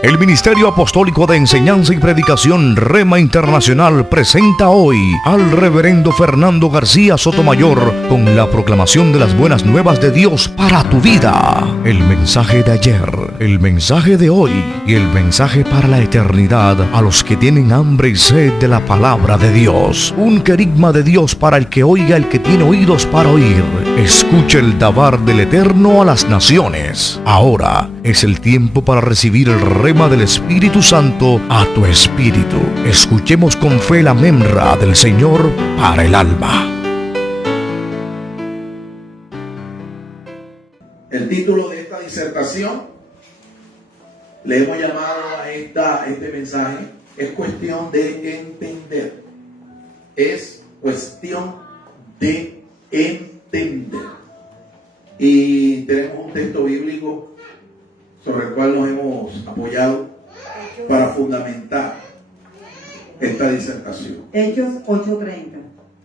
El Ministerio Apostólico de Enseñanza y Predicación Rema Internacional presenta hoy al Reverendo Fernando García Sotomayor con la proclamación de las buenas nuevas de Dios para tu vida. El mensaje de ayer, el mensaje de hoy y el mensaje para la eternidad a los que tienen hambre y sed de la palabra de Dios. Un querigma de Dios para el que oiga, el que tiene oídos para oír. Escucha el dabar del Eterno a las naciones. Ahora es el tiempo para recibir el rema del Espíritu Santo a tu espíritu. Escuchemos con fe la memra del Señor para el alma. El título de esta disertación le hemos llamado a este mensaje: es cuestión de entender. Es cuestión de entender. Y tenemos un texto bíblico sobre el cual nos hemos apoyado para fundamentar esta disertación. Hechos 8:30.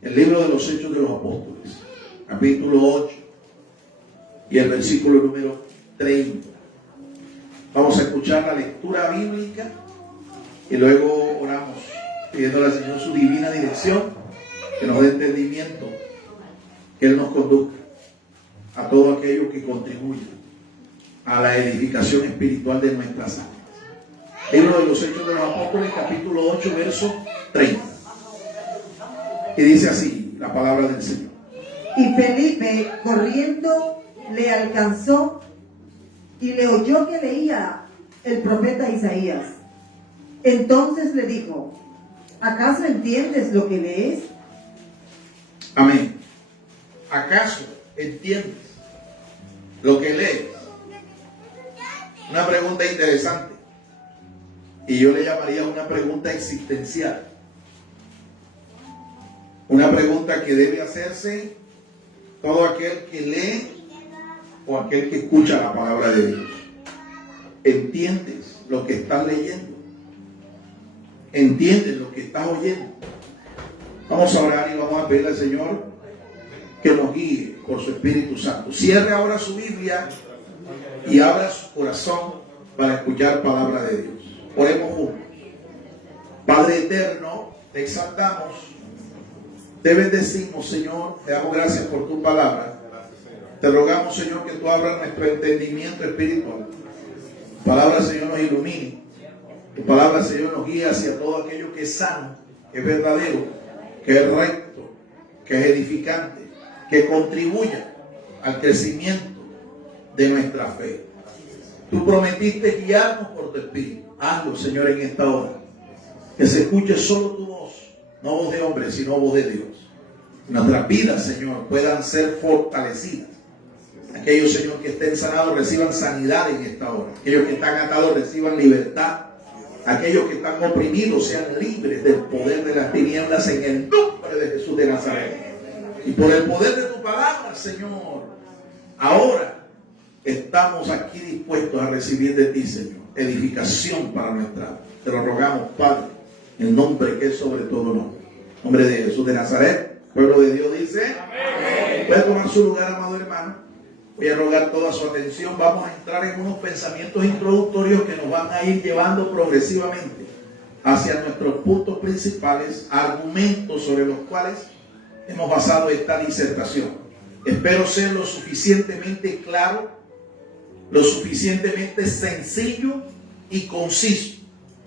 El libro de los Hechos de los Apóstoles, capítulo 8 y el versículo número 30. Vamos a escuchar la lectura bíblica y luego oramos pidiéndole al Señor su divina dirección, que nos dé entendimiento, que Él nos conduzca a todo aquello que contribuya a la edificación espiritual de nuestras almas. Libro de los Hechos de los Apóstoles, capítulo 8, verso 30. Y dice así la palabra del Señor. Y Felipe, corriendo, le alcanzó y le oyó que leía el profeta Isaías. Entonces le dijo: ¿acaso entiendes lo que lees? Amén. ¿Acaso entiendes lo que lees? Una pregunta interesante, y yo le llamaría una pregunta existencial. Una pregunta que debe hacerse todo aquel que lee o aquel que escucha la palabra de Dios. ¿Entiendes lo que estás leyendo? ¿Entiendes lo que estás oyendo? Vamos a orar y vamos a pedirle al Señor que nos guíe por su Espíritu Santo. Cierre ahora su Biblia y abra su corazón para escuchar palabra de Dios. Oremos juntos. Padre eterno, te exaltamos, te bendecimos, Señor, te damos gracias por tu palabra. Te rogamos, Señor, que tú abras nuestro entendimiento espiritual. Tu palabra, Señor, nos ilumine. Tu palabra, Señor, nos guía hacia todo aquello que es sano, que es verdadero, que es recto, que es edificante, que contribuya al crecimiento de nuestra fe. Tú prometiste guiarnos por tu Espíritu. Hazlo, Señor, en esta hora. Que se escuche solo tu voz, no voz de hombre, sino voz de Dios. Nuestras vidas, Señor, puedan ser fortalecidas. Aquellos, Señor, que estén sanados reciban sanidad en esta hora. Aquellos que están atados reciban libertad. Aquellos que están oprimidos sean libres del poder de las tinieblas en el nombre de Jesús de Nazaret. Y por el poder de tu palabra, Señor, ahora estamos aquí dispuestos a recibir de ti, Señor, edificación para nuestra vida. Te lo rogamos, Padre, en el nombre que es sobre todo nombre. En nombre de Jesús de Nazaret, pueblo de Dios dice: amén. Puede tomar su lugar, amado hermano. Voy a rogar toda su atención. Vamos a entrar en unos pensamientos introductorios que nos van a ir llevando progresivamente hacia nuestros puntos principales, argumentos sobre los cuales hemos basado esta disertación. Espero ser lo suficientemente claro, lo suficientemente sencillo y conciso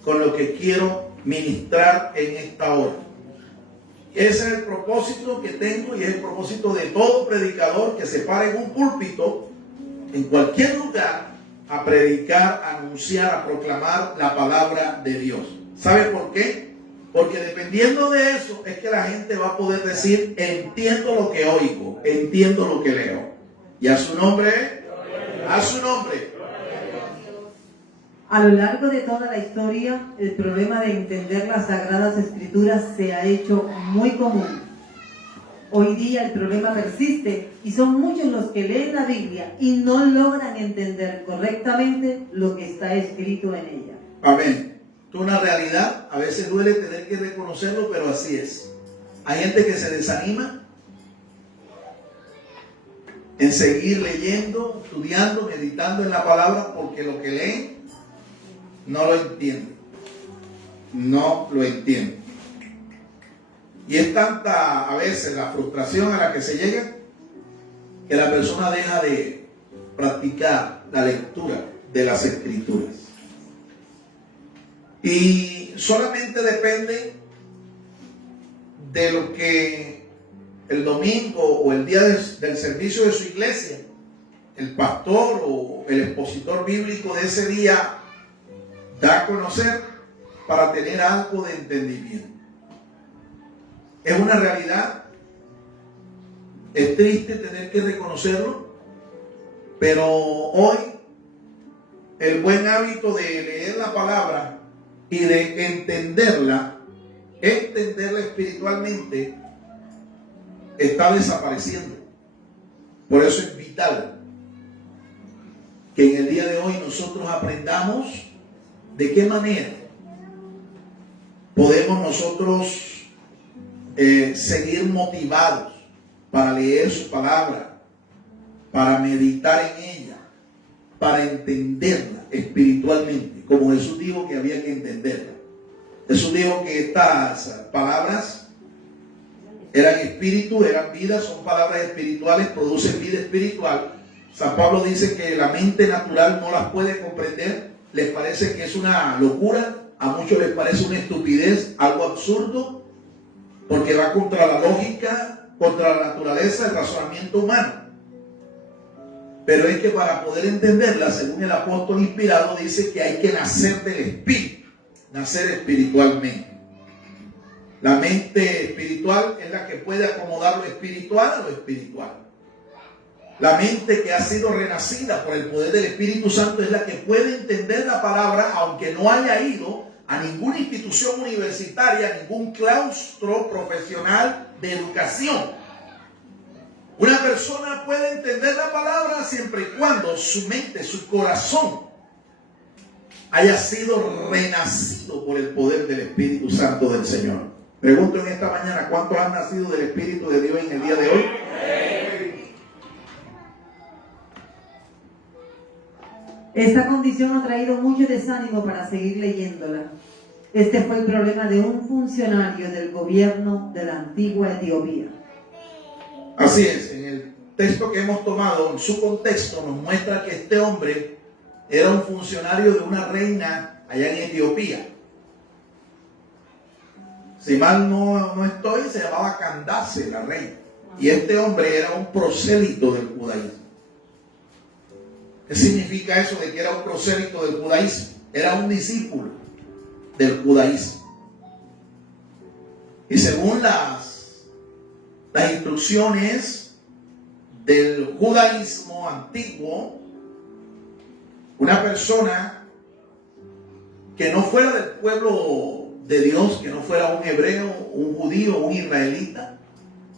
con lo que quiero ministrar en esta hora. Ese es el propósito que tengo y es el propósito de todo predicador que se pare en un púlpito, en cualquier lugar, a predicar, a anunciar, a proclamar la palabra de Dios. ¿Sabe por qué? Porque dependiendo de eso es que la gente va a poder decir: entiendo lo que oigo, entiendo lo que leo. Y a su nombre, a su nombre. A lo largo de toda la historia, el problema de entender las Sagradas Escrituras se ha hecho muy común. Hoy día el problema persiste y son muchos los que leen la Biblia y no logran entender correctamente lo que está escrito en ella. Amén. Es una realidad, a veces duele tener que reconocerlo, pero así es. Hay gente que se desanima en seguir leyendo, estudiando, meditando en la palabra, porque lo que leen no lo entiende. No lo entiende. Y es tanta a veces la frustración a la que se llega que la persona deja de practicar la lectura de las Escrituras. Y solamente depende de lo que el domingo o el día del servicio de su iglesia, el pastor o el expositor bíblico de ese día da a conocer para tener algo de entendimiento. Es una realidad, es triste tener que reconocerlo, pero hoy el buen hábito de leer la palabra y de entenderla espiritualmente está desapareciendo. Por eso es vital que en el día de hoy nosotros aprendamos de qué manera podemos nosotros seguir motivados para leer su palabra, para meditar en ella, para entenderla espiritualmente, como Jesús dijo que había que entenderla. Jesús dijo que estas palabras eran espíritu, eran vida, son palabras espirituales, producen vida espiritual. San Pablo dice que la mente natural no las puede comprender, les parece que es una locura, a muchos les parece una estupidez, algo absurdo, porque va contra la lógica, contra la naturaleza, el razonamiento humano. Pero es que para poder entenderla, según el apóstol inspirado, dice que hay que nacer del Espíritu, nacer espiritualmente. La mente espiritual es la que puede acomodar lo espiritual a lo espiritual. La mente que ha sido renacida por el poder del Espíritu Santo es la que puede entender la palabra, aunque no haya ido a ninguna institución universitaria, ningún claustro profesional de educación. Una persona puede entender la palabra siempre y cuando su mente, su corazón haya sido renacido por el poder del Espíritu Santo del Señor. Pregunto en esta mañana, ¿cuántos han nacido del Espíritu de Dios en el día de hoy? Esta condición ha traído mucho desánimo para seguir leyéndola. Este fue el problema de un funcionario del gobierno de la antigua Etiopía. Así es, en el texto que hemos tomado, en su contexto, nos muestra que este hombre era un funcionario de una reina allá en Etiopía. Si mal no estoy, se llamaba Candace, la reina. Y este hombre era un prosélito del judaísmo. ¿Qué significa eso de que era un prosélito del judaísmo? Era un discípulo del judaísmo. Y según las instrucciones del judaísmo antiguo, una persona que no fuera del pueblo de Dios, que no fuera un hebreo, un judío, un israelita,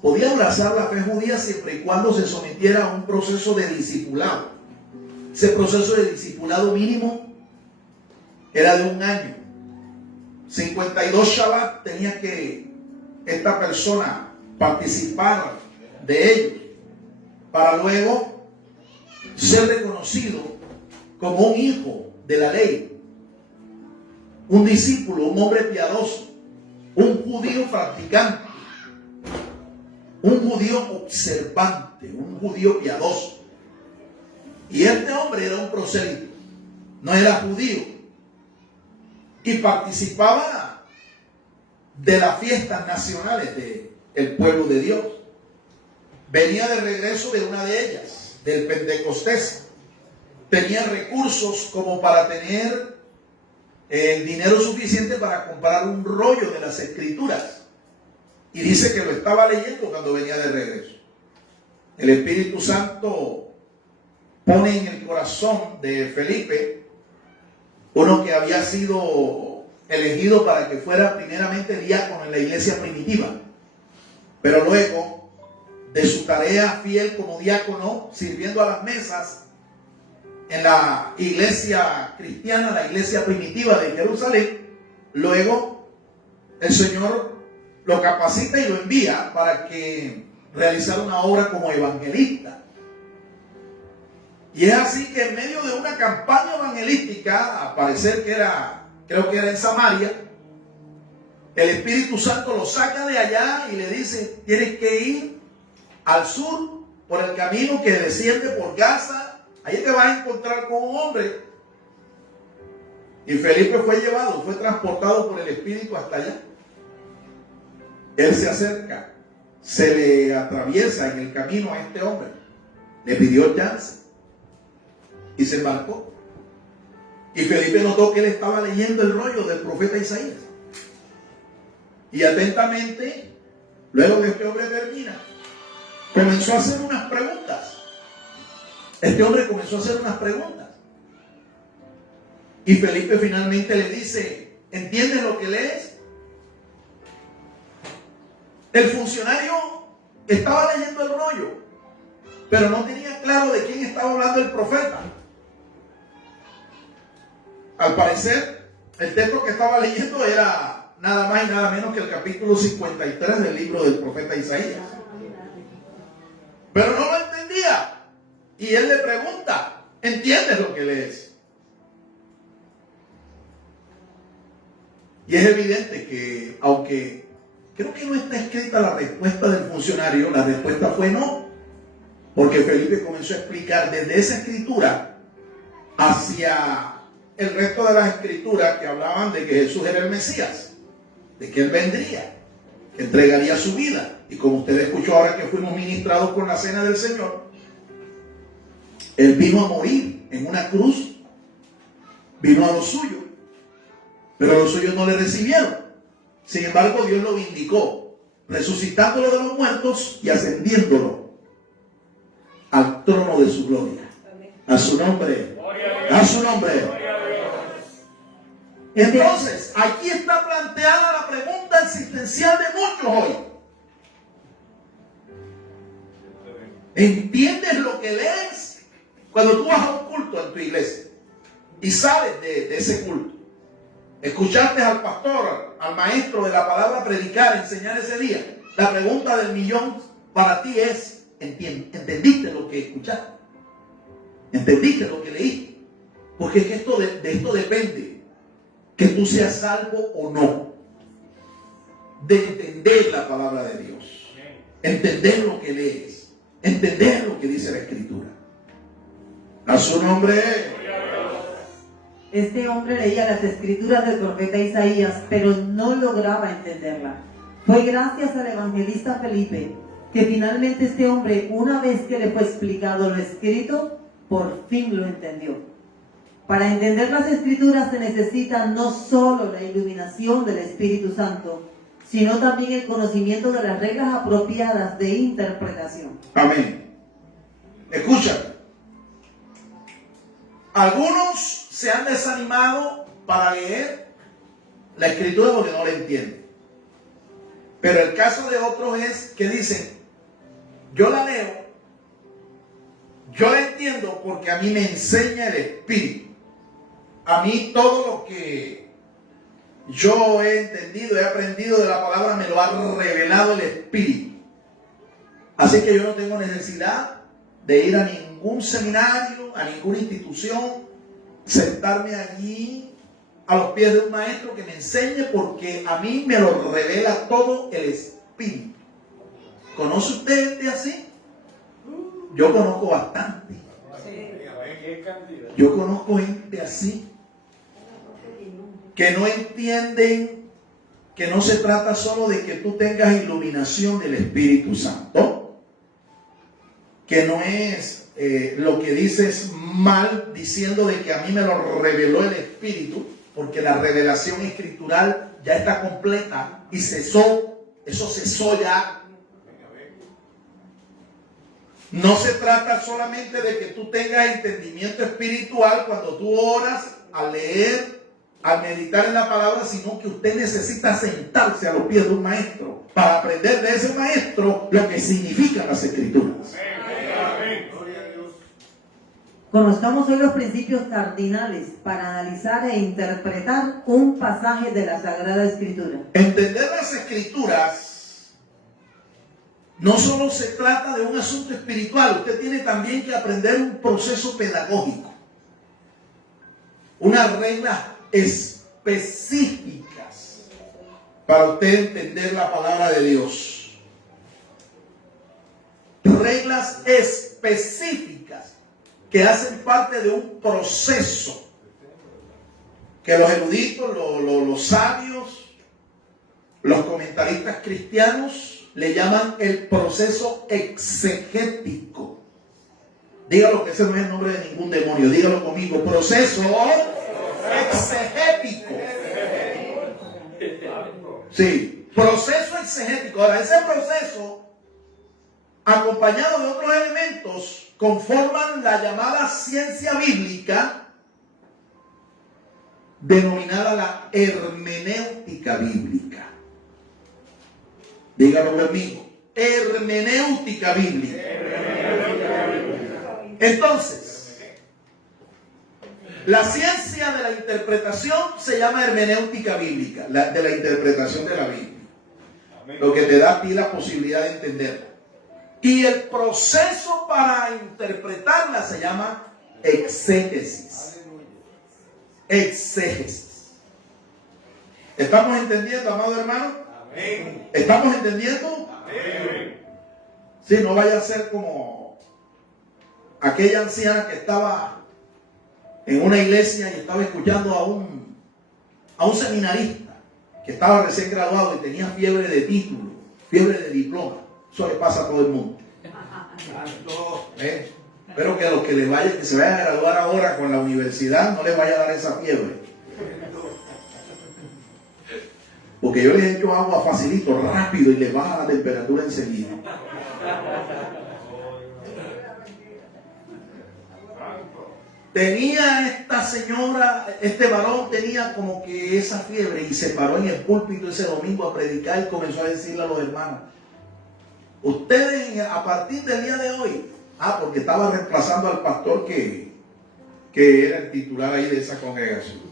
podía abrazar la fe judía siempre y cuando se sometiera a un proceso de discipulado. Ese proceso de discipulado mínimo era de 1 año. 52 Shabbat tenía que esta persona participar de ellos para luego ser reconocido como un hijo de la ley, un discípulo, un hombre piadoso, un judío practicante, un judío observante, un judío piadoso. Y este hombre era un prosélito, no era judío, y participaba de las fiestas nacionales del pueblo de Dios. Venía de regreso de una de ellas, del Pentecostés. Tenía recursos como para tener el dinero suficiente para comprar un rollo de las Escrituras. Y dice que lo estaba leyendo cuando venía de regreso. El Espíritu Santo pone en el corazón de Felipe, uno que había sido elegido para que fuera primeramente diácono en la iglesia primitiva, pero luego de su tarea fiel como diácono, sirviendo a las mesas en la iglesia cristiana, la iglesia primitiva de Jerusalén, luego el Señor lo capacita y lo envía para que realizara una obra como evangelista. Y es así que en medio de una campaña evangelística, al parecer que creo que era en Samaria, el Espíritu Santo lo saca de allá y le dice, tienes que ir al sur por el camino que desciende por Gaza, ahí te vas a encontrar con un hombre. Y Felipe fue llevado, fue transportado por el Espíritu hasta allá. Él se acerca, se le atraviesa en el camino a este hombre, le pidió chance y se embarcó. Y Felipe notó que él estaba leyendo el rollo del profeta Isaías. Y atentamente, luego que este hombre termina, comenzó a hacer unas preguntas. Este hombre comenzó a hacer unas preguntas. Y Felipe finalmente le dice, ¿entiendes lo que lees? El funcionario estaba leyendo el rollo, pero no tenía claro de quién estaba hablando el profeta. Al parecer, el texto que estaba leyendo era nada más y nada menos que el capítulo 53 del libro del profeta Isaías. Pero no lo entendía. Y él le pregunta, ¿entiendes lo que lees? Y es evidente que, aunque creo que no está escrita la respuesta del funcionario, la respuesta fue no. Porque Felipe comenzó a explicar desde esa escritura hacia el resto de las escrituras que hablaban de que Jesús era el Mesías, de que Él vendría, que entregaría su vida. Y como usted escuchó ahora que fuimos ministrados con la cena del Señor, Él vino a morir en una cruz, vino a lo suyo, pero los suyos no le recibieron. Sin embargo, Dios lo vindicó, resucitándolo de los muertos y ascendiéndolo al trono de su gloria. A su nombre, a su nombre. Entonces, aquí está planteada la pregunta existencial de muchos hoy. ¿Entiendes lo que lees? Cuando tú vas a un culto en tu iglesia y sales de ese culto, escuchaste al pastor, al maestro de la palabra predicar, enseñar ese día, la pregunta del millón para ti es, ¿entendiste lo que escuchaste? ¿Entendiste lo que leíste? Porque es que de esto depende que tú seas salvo o no, de entender la palabra de Dios, entender lo que lees, entender lo que dice la Escritura. A su nombre. Este hombre leía las escrituras del profeta Isaías, pero no lograba entenderla. Fue gracias al evangelista Felipe que finalmente este hombre, una vez que le fue explicado lo escrito, por fin lo entendió. Para entender las escrituras se necesita no solo la iluminación del Espíritu Santo, sino también el conocimiento de las reglas apropiadas de interpretación. Amén. Escucha. Algunos se han desanimado para leer la escritura porque no la entienden. Pero el caso de otros es que dicen, yo la leo, yo la entiendo porque a mí me enseña el Espíritu. A mí todo lo que yo he entendido, he aprendido de la palabra, me lo ha revelado el Espíritu. Así que yo no tengo necesidad de ir a ningún seminario, a ninguna institución, sentarme allí a los pies de un maestro que me enseñe, porque a mí me lo revela todo el Espíritu. ¿Conoce usted gente así? Yo conozco bastante. Yo conozco gente así que no entienden que no se trata solo de que tú tengas iluminación del Espíritu Santo, que no es lo que dices mal diciendo de que a mí me lo reveló el Espíritu, porque la revelación escritural ya está completa y cesó, eso cesó ya. No se trata solamente de que tú tengas entendimiento espiritual cuando tú oras, al leer, al meditar en la palabra, sino que usted necesita sentarse a los pies de un maestro para aprender de ese maestro lo que significan las escrituras. Conozcamos hoy los principios cardinales para analizar e interpretar un pasaje de la Sagrada Escritura. Entender las escrituras no solo se trata de un asunto espiritual, usted tiene también que aprender un proceso pedagógico, unas reglas específicas para usted entender la palabra de Dios. Reglas específicas que hacen parte de un proceso que los eruditos, los sabios, los comentaristas cristianos le llaman el proceso exegético. Dígalo, que ese no es el nombre de ningún demonio. Dígalo conmigo. Proceso exegético. Sí, proceso exegético. Ahora, ese proceso, acompañado de otros elementos, conforman la llamada ciencia bíblica, denominada la hermenéutica bíblica. Dígalo conmigo. Hermenéutica bíblica. Entonces, la ciencia de la interpretación se llama hermenéutica bíblica, de la interpretación de la Biblia. Lo que te da a ti la posibilidad de entenderla. Y el proceso para interpretarla se llama exégesis. Exégesis. ¿Estamos entendiendo, amado hermano? Amén. ¿Estamos entendiendo? Amén. Sí, no vaya a ser como aquella anciana que estaba en una iglesia y estaba escuchando a un seminarista que estaba recién graduado y tenía fiebre de título, fiebre de diploma. Eso le pasa a todo el mundo. Espero que a los que se vayan a graduar ahora con la universidad no les vaya a dar esa fiebre. Porque yo les echo agua facilito, rápido, y les baja la temperatura enseguida. Tenía esta señora, este varón tenía como que esa fiebre y se paró en el púlpito ese domingo a predicar y comenzó a decirle a los hermanos: ustedes a partir del día de hoy, porque estaba reemplazando al pastor que era el titular ahí de esa congregación.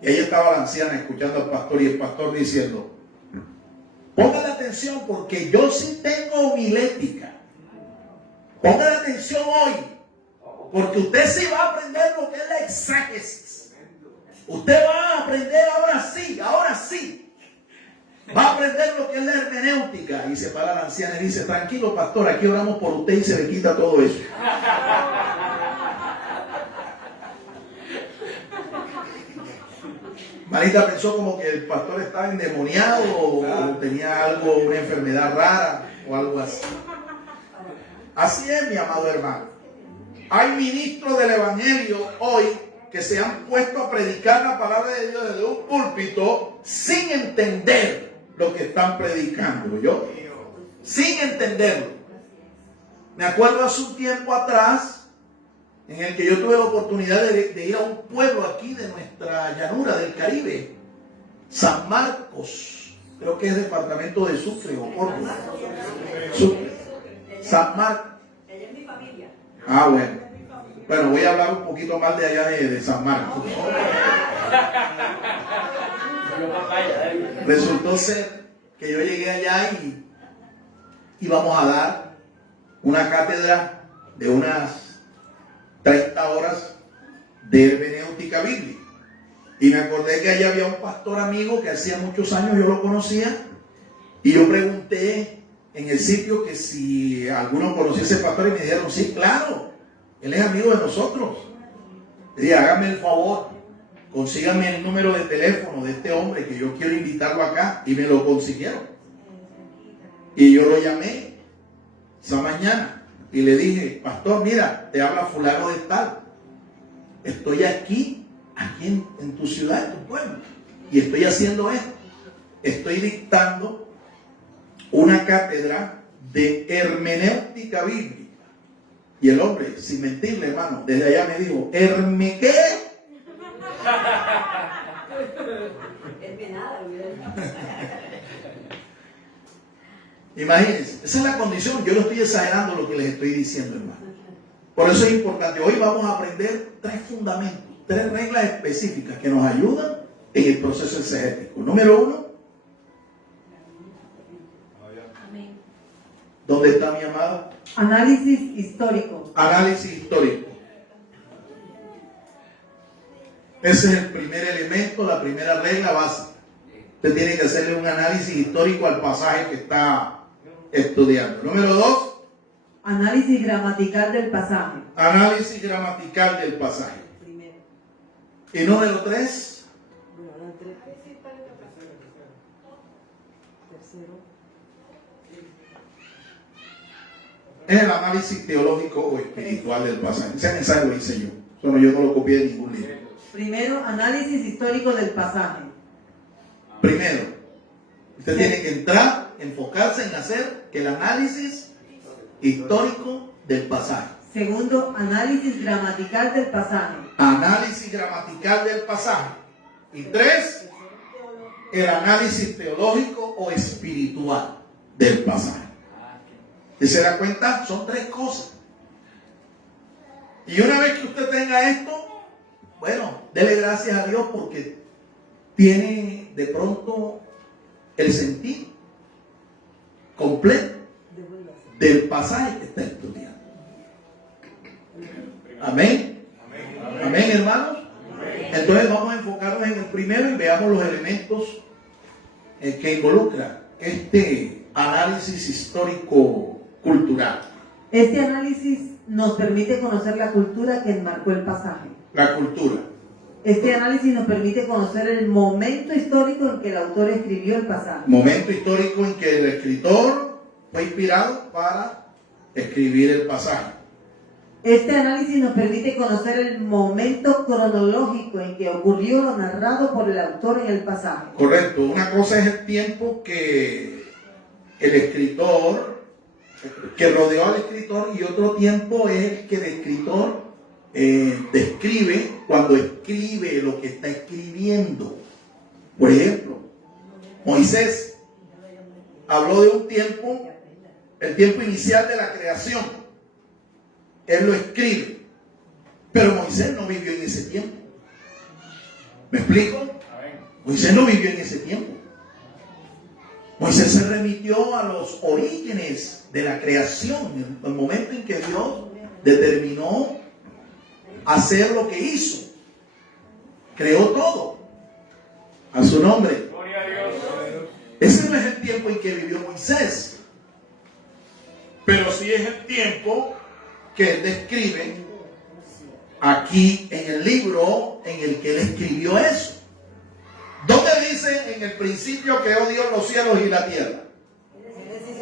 Y ahí estaba la anciana escuchando al pastor y el pastor diciendo: pongan atención porque yo sí tengo homilética. Pongan atención hoy porque usted sí va a aprender lo que es la exégesis. Usted va a aprender ahora sí. Va a aprender lo que es la hermenéutica. Y se para la anciana y dice: tranquilo pastor, aquí oramos por usted y se le quita todo eso. Marita pensó como que el pastor estaba endemoniado o tenía algo, una enfermedad rara o algo así. Así es, mi amado hermano. Hay ministros del evangelio hoy que se han puesto a predicar la palabra de Dios desde un púlpito sin entender lo que están predicando, ¿yo? Sin entenderlo. Me acuerdo hace un tiempo atrás en el que yo tuve la oportunidad de ir a un pueblo aquí de nuestra llanura del Caribe, San Marcos, creo que es departamento de Sucre o Córdoba. Sucre. San Marcos. Ella es mi familia. Bueno, voy a hablar un poquito más de allá de San Marcos. Resultó ser que yo llegué allá y íbamos a dar una cátedra de unas 30 horas de hermenéutica bíblica. Y me acordé que allá había un pastor amigo que hacía muchos años yo lo conocía. Y yo pregunté en el sitio que si alguno conocía a ese pastor y me dijeron: sí, claro, él es amigo de nosotros. Le dije: hágame el favor, consígame el número de teléfono de este hombre que yo quiero invitarlo acá. Y me lo consiguieron. Y yo lo llamé esa mañana. Y le dije: pastor, mira, te habla fulano de tal. Estoy aquí en tu ciudad, en tu pueblo. Y estoy haciendo esto. Estoy dictando una cátedra de hermenéutica bíblica. Y el hombre, sin mentirle, hermano, desde allá me dijo: ¿Herme qué? Imagínense, esa es la condición. Yo no estoy exagerando lo que les estoy diciendo, hermano. Por eso es importante. Hoy vamos a aprender 3 fundamentos, 3 reglas específicas que nos ayudan en el proceso exegético. Número 1, mi amada? Análisis histórico. Análisis histórico. Ese es el primer elemento, la primera regla básica. Usted tiene que hacerle un análisis histórico al pasaje que está estudiando. Número 2. Análisis gramatical del pasaje. Análisis gramatical del pasaje. Primero. Y número 3. Tercero. Es el análisis teológico o espiritual del pasaje. Ese mensaje lo hice yo. Bueno, yo no lo copié de ningún libro. Primero, análisis histórico del pasaje. Primero, usted tiene que entrar, enfocarse en hacer el análisis histórico del pasaje. Segundo, análisis gramatical del pasaje. Análisis gramatical del pasaje. Y 3, el análisis teológico o espiritual del pasaje. ¿Y se da cuenta? Son 3 cosas. Y una vez que usted tenga esto, bueno, dele gracias a Dios porque tiene de pronto el sentido completo del pasaje que está estudiando. Amén. Amén, hermanos. Entonces vamos a enfocarnos en el primero y veamos los elementos que involucra este análisis histórico-cultural. Este análisis nos permite conocer la cultura que enmarcó el pasaje. La cultura. Este análisis nos permite conocer el momento histórico en que el autor escribió el pasaje. Momento histórico en que el escritor fue inspirado para escribir el pasaje. Este análisis nos permite conocer el momento cronológico en que ocurrió lo narrado por el autor en el pasaje. Correcto. Una cosa es el tiempo que el escritor, que rodeó al escritor, y otro tiempo es el que el escritor describe cuando escribe lo que está escribiendo. Por ejemplo, Moisés habló de un tiempo, el tiempo inicial de la creación. Él lo escribe, pero Moisés no vivió en ese tiempo. ¿Me explico? Moisés no vivió en ese tiempo. Moisés se remitió a los orígenes de la creación, el momento en que Dios determinó hacer lo que hizo. Creó todo a su nombre. Ese no es el tiempo en que vivió Moisés, pero sí es el tiempo que él describe aquí en el libro en el que él escribió eso. ¿Dónde dice en el principio creó Dios los cielos y la tierra?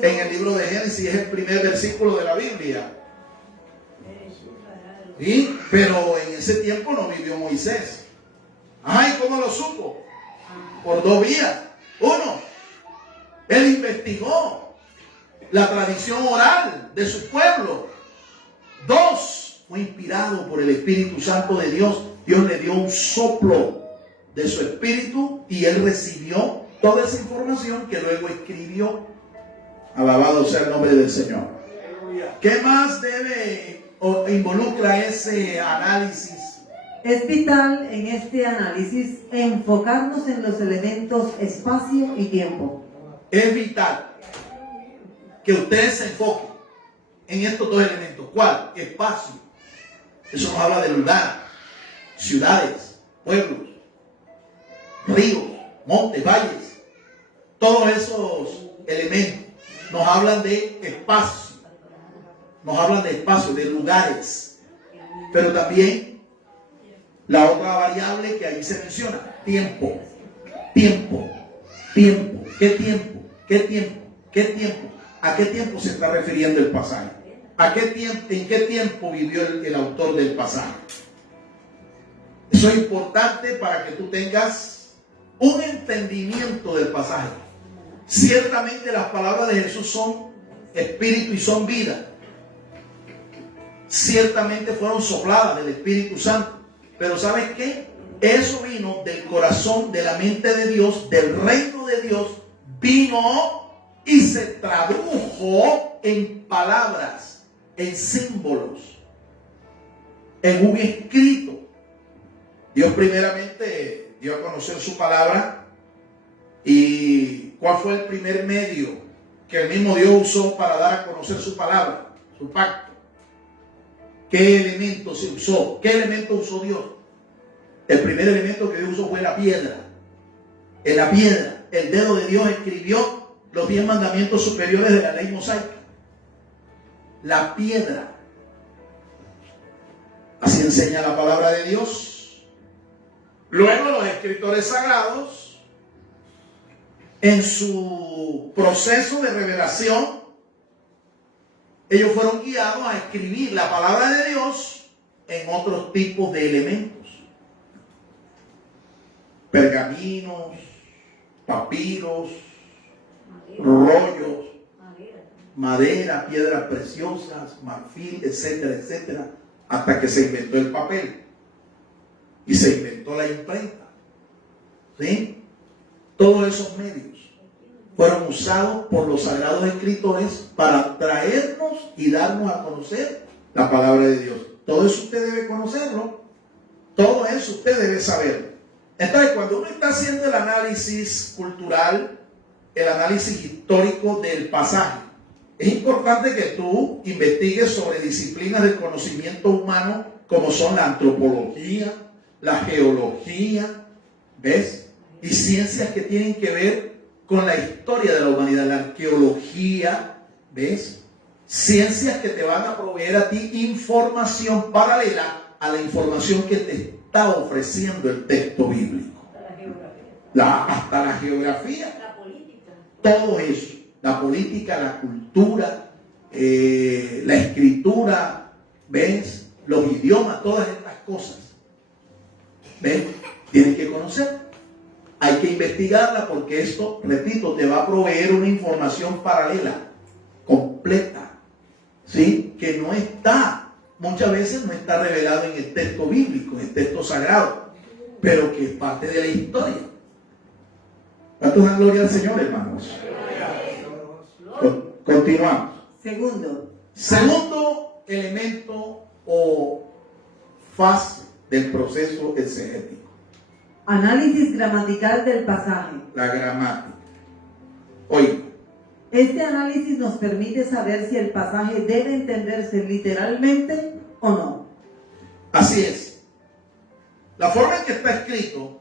En el libro de Génesis, es el primer versículo de la Biblia. ¿Sí? Pero en ese tiempo no vivió Moisés. Ay, ¿cómo lo supo? Por 2 vías. 1, él investigó la tradición oral de su pueblo. 2, fue inspirado por el Espíritu Santo de Dios. Dios le dio un soplo de su espíritu y él recibió toda esa información que luego escribió. Alabado sea el nombre del Señor. ¿Qué más debe o involucra ese análisis? Es vital en este análisis enfocarnos en los elementos espacio y tiempo. Es vital que ustedes se enfoquen en estos 2 elementos. ¿Cuál? Espacio. Eso nos habla de lugar, ciudades, pueblos, ríos, montes, valles. Todos esos elementos nos hablan de espacio. Nos hablan de espacio, de lugares. Pero también la otra variable que ahí se menciona, tiempo. Tiempo. Tiempo. ¿Qué tiempo? ¿Qué tiempo? ¿Qué tiempo? ¿A qué tiempo se está refiriendo el pasaje? ¿A qué tiempo, en qué tiempo vivió el autor del pasaje? Eso es importante para que tú tengas un entendimiento del pasaje. Ciertamente las palabras de Jesús son espíritu y son vida. Ciertamente fueron sopladas del Espíritu Santo. Pero ¿sabes qué? Eso vino del corazón, de la mente de Dios, del reino de Dios. Vino y se tradujo en palabras, en símbolos, en un escrito. Dios primeramente dio a conocer su palabra. ¿Y cuál fue el primer medio que el mismo Dios usó para dar a conocer su palabra, su pacto. ¿Qué elemento se usó? ¿Qué elemento usó Dios? El primer elemento que Dios usó fue la piedra. En la piedra, el dedo de Dios escribió los 10 mandamientos superiores de la ley mosaica. La piedra. Así enseña la palabra de Dios. Luego los escritores sagrados, en su proceso de revelación, ellos fueron guiados a escribir la palabra de Dios en otros tipos de elementos. Pergaminos, papiros, rollos, madera, piedras preciosas, marfil, etcétera, etcétera, hasta que se inventó el papel y se inventó la imprenta. ¿Sí? Todos esos medios fueron usados por los sagrados escritores para traernos y darnos a conocer la palabra de Dios. Todo eso usted debe conocerlo. Todo eso usted debe saberlo. Entonces, cuando uno está haciendo el análisis cultural, el análisis histórico del pasaje, es importante que tú investigues sobre disciplinas del conocimiento humano como son la antropología, la geología, ¿ves? Y ciencias que tienen que ver con la historia de la humanidad, la arqueología, ¿ves? Ciencias que te van a proveer a ti información paralela a la información que te está ofreciendo el texto bíblico. Hasta la geografía. La política. Todo eso. La política, la cultura, la escritura, ¿ves? Los idiomas, todas estas cosas. ¿Ves? Tienes que conocer. Hay que investigarla porque esto, repito, te va a proveer una información paralela, completa, ¿sí? Que no está, muchas veces no está revelado en el texto bíblico, en el texto sagrado, pero que es parte de la historia. ¿Cuántos dan gloria al Señor, hermanos? Continuamos. Segundo elemento o fase del proceso exegético. Análisis gramatical del pasaje. La gramática. Oye. Este análisis nos permite saber si el pasaje debe entenderse literalmente o no. Así es. La forma en que está escrito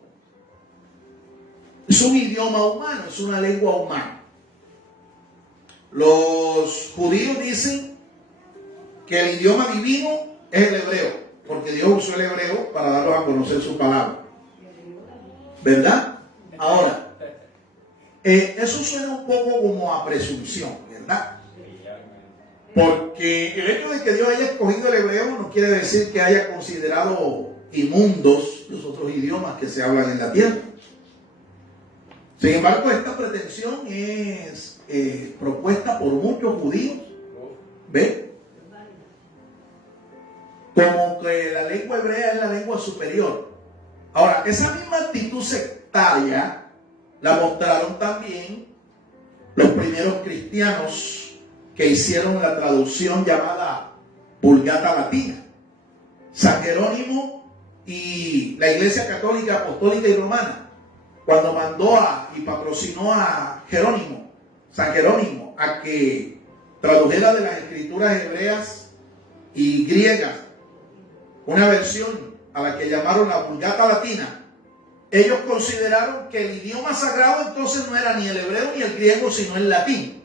es un idioma humano, es una lengua humana. Los judíos dicen que el idioma divino es el hebreo, porque Dios usó el hebreo para darlos a conocer su palabra. ¿Verdad? Ahora, eso suena un poco como a presunción, ¿verdad? Porque el hecho de que Dios haya escogido el hebreo no quiere decir que haya considerado inmundos los otros idiomas que se hablan en la tierra. Sin embargo, esta pretensión es propuesta por muchos judíos. ¿Ves? Como que la lengua hebrea es la lengua superior. Ahora, esa misma actitud sectaria la mostraron también los primeros cristianos que hicieron la traducción llamada Vulgata Latina. San Jerónimo y la Iglesia Católica, Apostólica y Romana, cuando mandó y patrocinó a Jerónimo, San Jerónimo, a que tradujera de las escrituras hebreas y griegas una versión a la que llamaron la Vulgata Latina, ellos consideraron que el idioma sagrado entonces no era ni el hebreo ni el griego, sino el latín.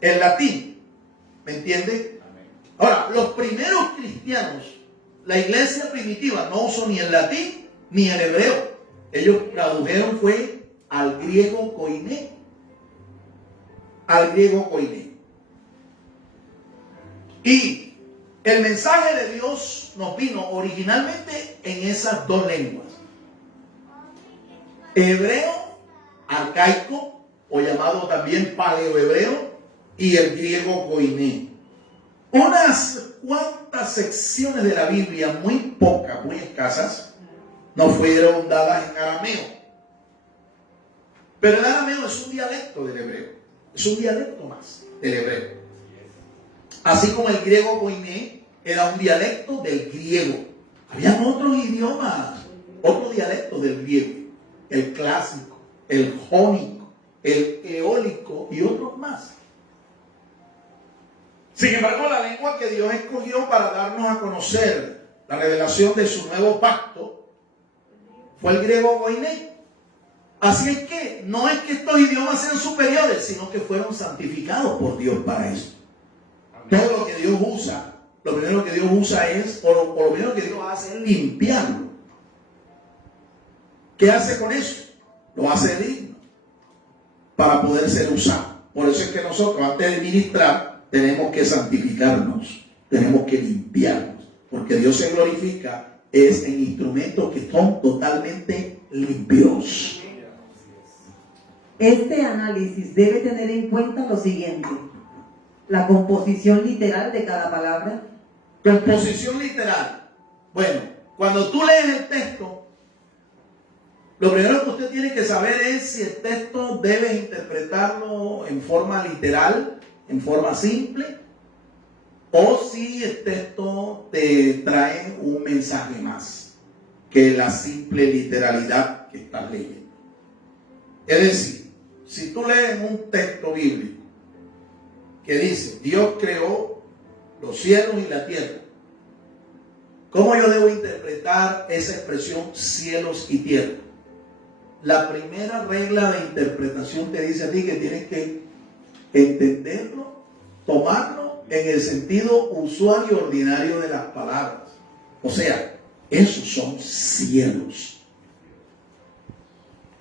El latín, ¿me entiende? Ahora, los primeros cristianos, la iglesia primitiva, no usó ni el latín ni el hebreo. Ellos tradujeron fue al griego koiné. Al griego koiné. Y el mensaje de Dios nos vino originalmente en esas dos lenguas. Hebreo, arcaico, o llamado también paleohebreo, y el griego koiné. Unas cuantas secciones de la Biblia, muy pocas, muy escasas, nos fueron dadas en arameo. Pero el arameo es un dialecto del hebreo. Es un dialecto más del hebreo. Así como el griego koiné era un dialecto del griego. Habían otros idiomas, otros dialectos del griego. El clásico, el jónico, el eólico y otros más. Sin embargo, la lengua que Dios escogió para darnos a conocer la revelación de su nuevo pacto fue el griego koiné. Así es que no es que estos idiomas sean superiores, sino que fueron santificados por Dios para eso. Todo lo que Dios usa, lo primero que Dios usa es, o lo primero que Dios hace es limpiarlo. ¿Qué hace con eso? Lo hace digno para poder ser usado. Por eso es que nosotros, antes de ministrar, tenemos que santificarnos, tenemos que limpiarnos, porque Dios se glorifica es en instrumentos que son totalmente limpios. Este análisis debe tener en cuenta lo siguiente: la composición literal de cada palabra. Composición literal. Bueno, cuando tú lees el texto, lo primero que usted tiene que saber es si el texto debes interpretarlo en forma literal, en forma simple, o si el texto te trae un mensaje más que la simple literalidad que estás leyendo. Es decir, si tú lees un texto bíblico que dice, Dios creó los cielos y la tierra, ¿cómo yo debo interpretar esa expresión cielos y tierra? La primera regla de interpretación te dice a ti que tienes que entenderlo, tomarlo en el sentido usual y ordinario de las palabras. O sea, esos son cielos.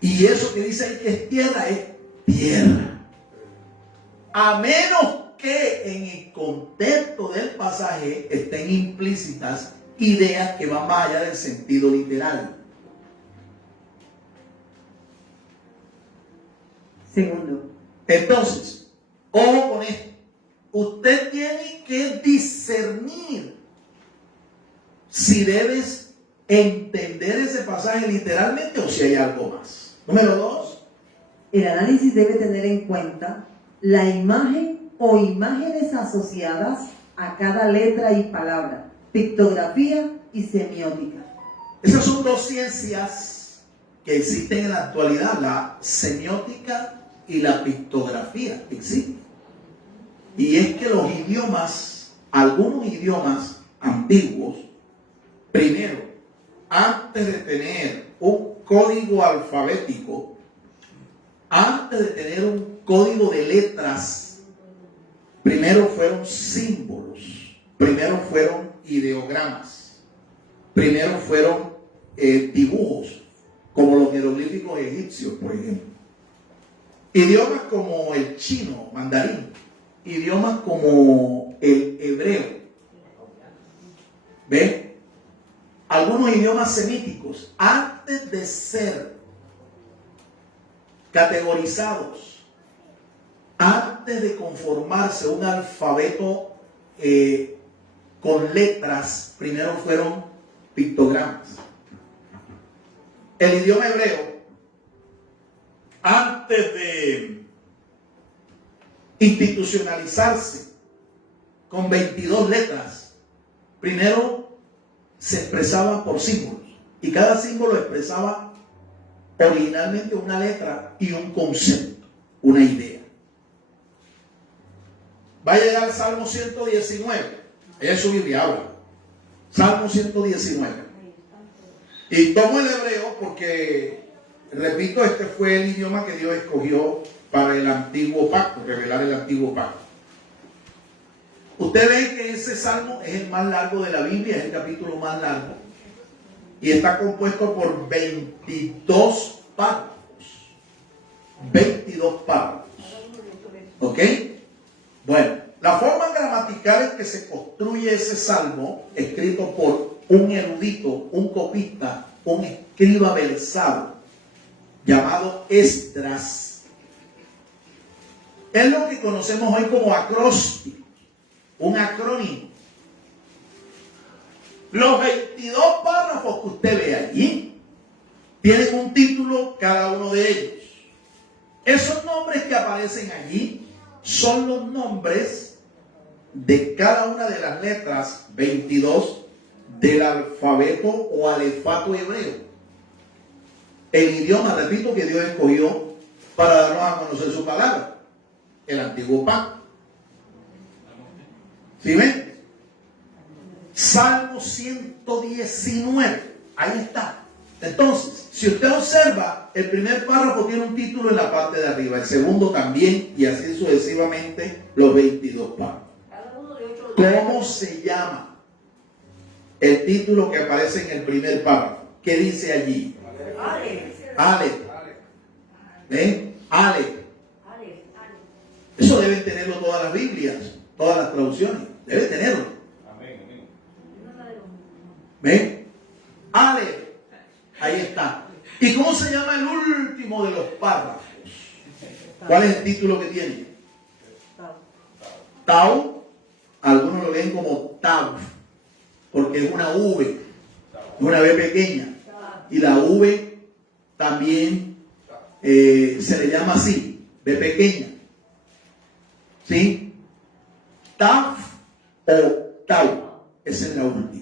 Y eso que dice ahí que es tierra, a menos que en el contexto del pasaje estén implícitas ideas que van más allá del sentido literal. Segundo, entonces, ojo con esto, usted tiene que discernir si debes entender ese pasaje literalmente o si hay algo más. Número 2. el análisis debe tener en cuenta la imagen o imágenes asociadas a cada letra y palabra, pictografía y semiótica. Esas son dos ciencias que existen en la actualidad, la semiótica y la pictografía existen. Y es que los idiomas, algunos idiomas antiguos, primero, antes de tener un código alfabético, antes de tener un código de letras, primero fueron símbolos, primero fueron ideogramas, primero fueron dibujos, como los jeroglíficos egipcios, por ejemplo. Idiomas como el chino, mandarín, idiomas como el hebreo. ¿Ven? Algunos idiomas semíticos, antes de ser categorizados, antes de conformarse un alfabeto con letras, primero fueron pictogramas. El idioma hebreo, antes de institucionalizarse con 22 letras, primero se expresaba por símbolos y cada símbolo expresaba originalmente una letra y un concepto, una idea. Va a llegar al Salmo 119, ella es su Biblia, habla. Salmo 119. Y tomo el hebreo porque, repito, este fue el idioma que Dios escogió para el antiguo pacto, revelar el antiguo pacto. Usted ve que ese salmo es el más largo de la Biblia, es el capítulo más largo. Y está compuesto por 22 párrafos. 22 párrafos. ¿Ok? Bueno, la forma gramatical en que se construye ese salmo, escrito por un erudito, un copista, un escriba versado, llamado Esdras, es lo que conocemos hoy como acróstico, un acrónimo. Los 22 párrafos que usted ve allí tienen un título cada uno de ellos. Esos nombres que aparecen allí son los nombres de cada una de las letras 22 del alfabeto o alefato hebreo. El idioma, repito, que Dios escogió para darnos a conocer su palabra, el antiguo pacto. ¿Sí ven? Salmo 119, ahí está. Entonces, si usted observa, el primer párrafo tiene un título en la parte de arriba, el segundo también, y así sucesivamente los 22 párrafos. ¿Cómo se llama el título que aparece en el primer párrafo? ¿Qué dice allí? Ale. ¿Ven? Ale. Eso deben tenerlo todas las Biblias, todas las traducciones. Deben tenerlo. ¿Ven? Ale. Ahí está. ¿Y cómo se llama el último de los párrafos? ¿Cuál es el título que tiene? Tau. Algunos lo leen como Tau, porque es una V, una V pequeña. Y la V también se le llama así, V pequeña. ¿Sí? Taf o Tau. Esa es la última.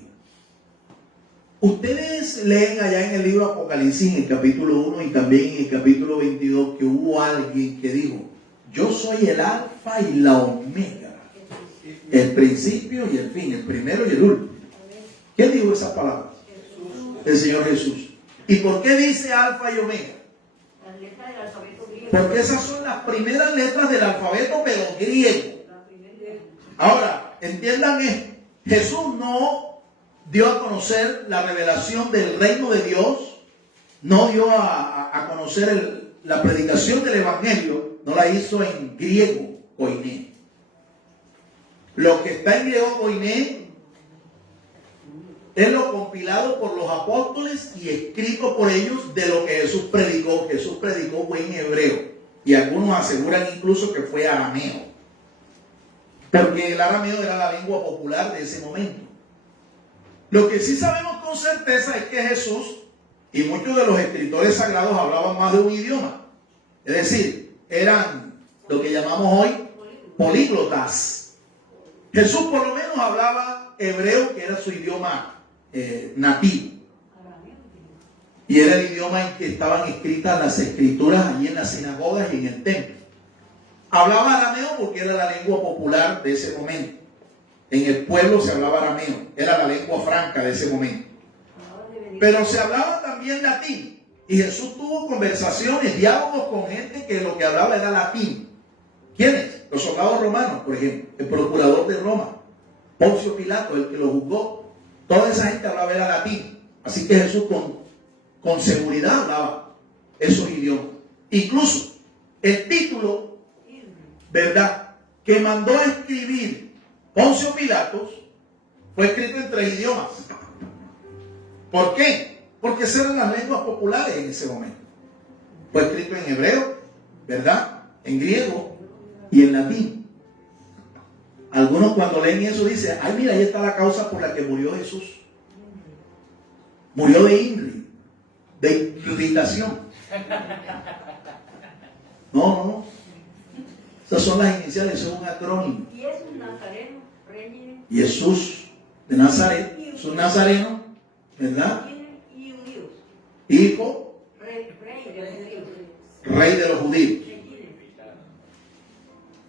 Ustedes leen allá en el libro Apocalipsis, en el capítulo 1 y también en el capítulo 22, que hubo alguien que dijo: yo soy el alfa y la omega, el principio y el fin, el primero y el último. ¿Quién dijo esas palabras? El Señor Jesús. ¿Y por qué dice alfa y omega? Las letras del alfabeto griego. Porque esas son las primeras letras del alfabeto, pero griego. Ahora, entiendan esto. Jesús no dio a conocer la revelación del reino de Dios, no dio a conocer la predicación del evangelio, no la hizo en griego, koiné. Lo que está en griego, koiné, es lo compilado por los apóstoles y escrito por ellos de lo que Jesús predicó. Jesús predicó fue en hebreo, y algunos aseguran incluso que fue arameo, porque el arameo era la lengua popular de ese momento. Lo que sí sabemos con certeza es que Jesús y muchos de los escritores sagrados hablaban más de un idioma. Es decir, eran lo que llamamos hoy políglotas. Jesús por lo menos hablaba hebreo, que era su idioma nativo. Y era el idioma en que estaban escritas las escrituras allí en las sinagogas y en el templo. Hablaba arameo porque era la lengua popular de ese momento. En el pueblo se hablaba arameo, era la lengua franca de ese momento. Pero se hablaba también latín. Y Jesús tuvo conversaciones, diálogos con gente que lo que hablaba era latín. ¿Quiénes? Los soldados romanos, por ejemplo. El procurador de Roma, Poncio Pilato, el que lo juzgó. Toda esa gente hablaba era latín. Así que Jesús con seguridad hablaba esos idiomas. Incluso el título, ¿verdad?, que mandó a escribir Poncio Pilatos fue escrito en 3 idiomas. ¿Por qué? Porque esas eran las lenguas populares en ese momento. Fue escrito en hebreo, ¿verdad?, en griego y en latín. Algunos cuando leen eso dicen: ay, mira, ahí está la causa por la que murió Jesús. Murió de INRI, de irritación. No. Esas son las iniciales, eso es un acrónimo. Y es un nazareno, rey. Jesús de Nazaret, es un nazareno, ¿verdad? Y judíos. Hijo, Rey rey de los judíos. de los judíos.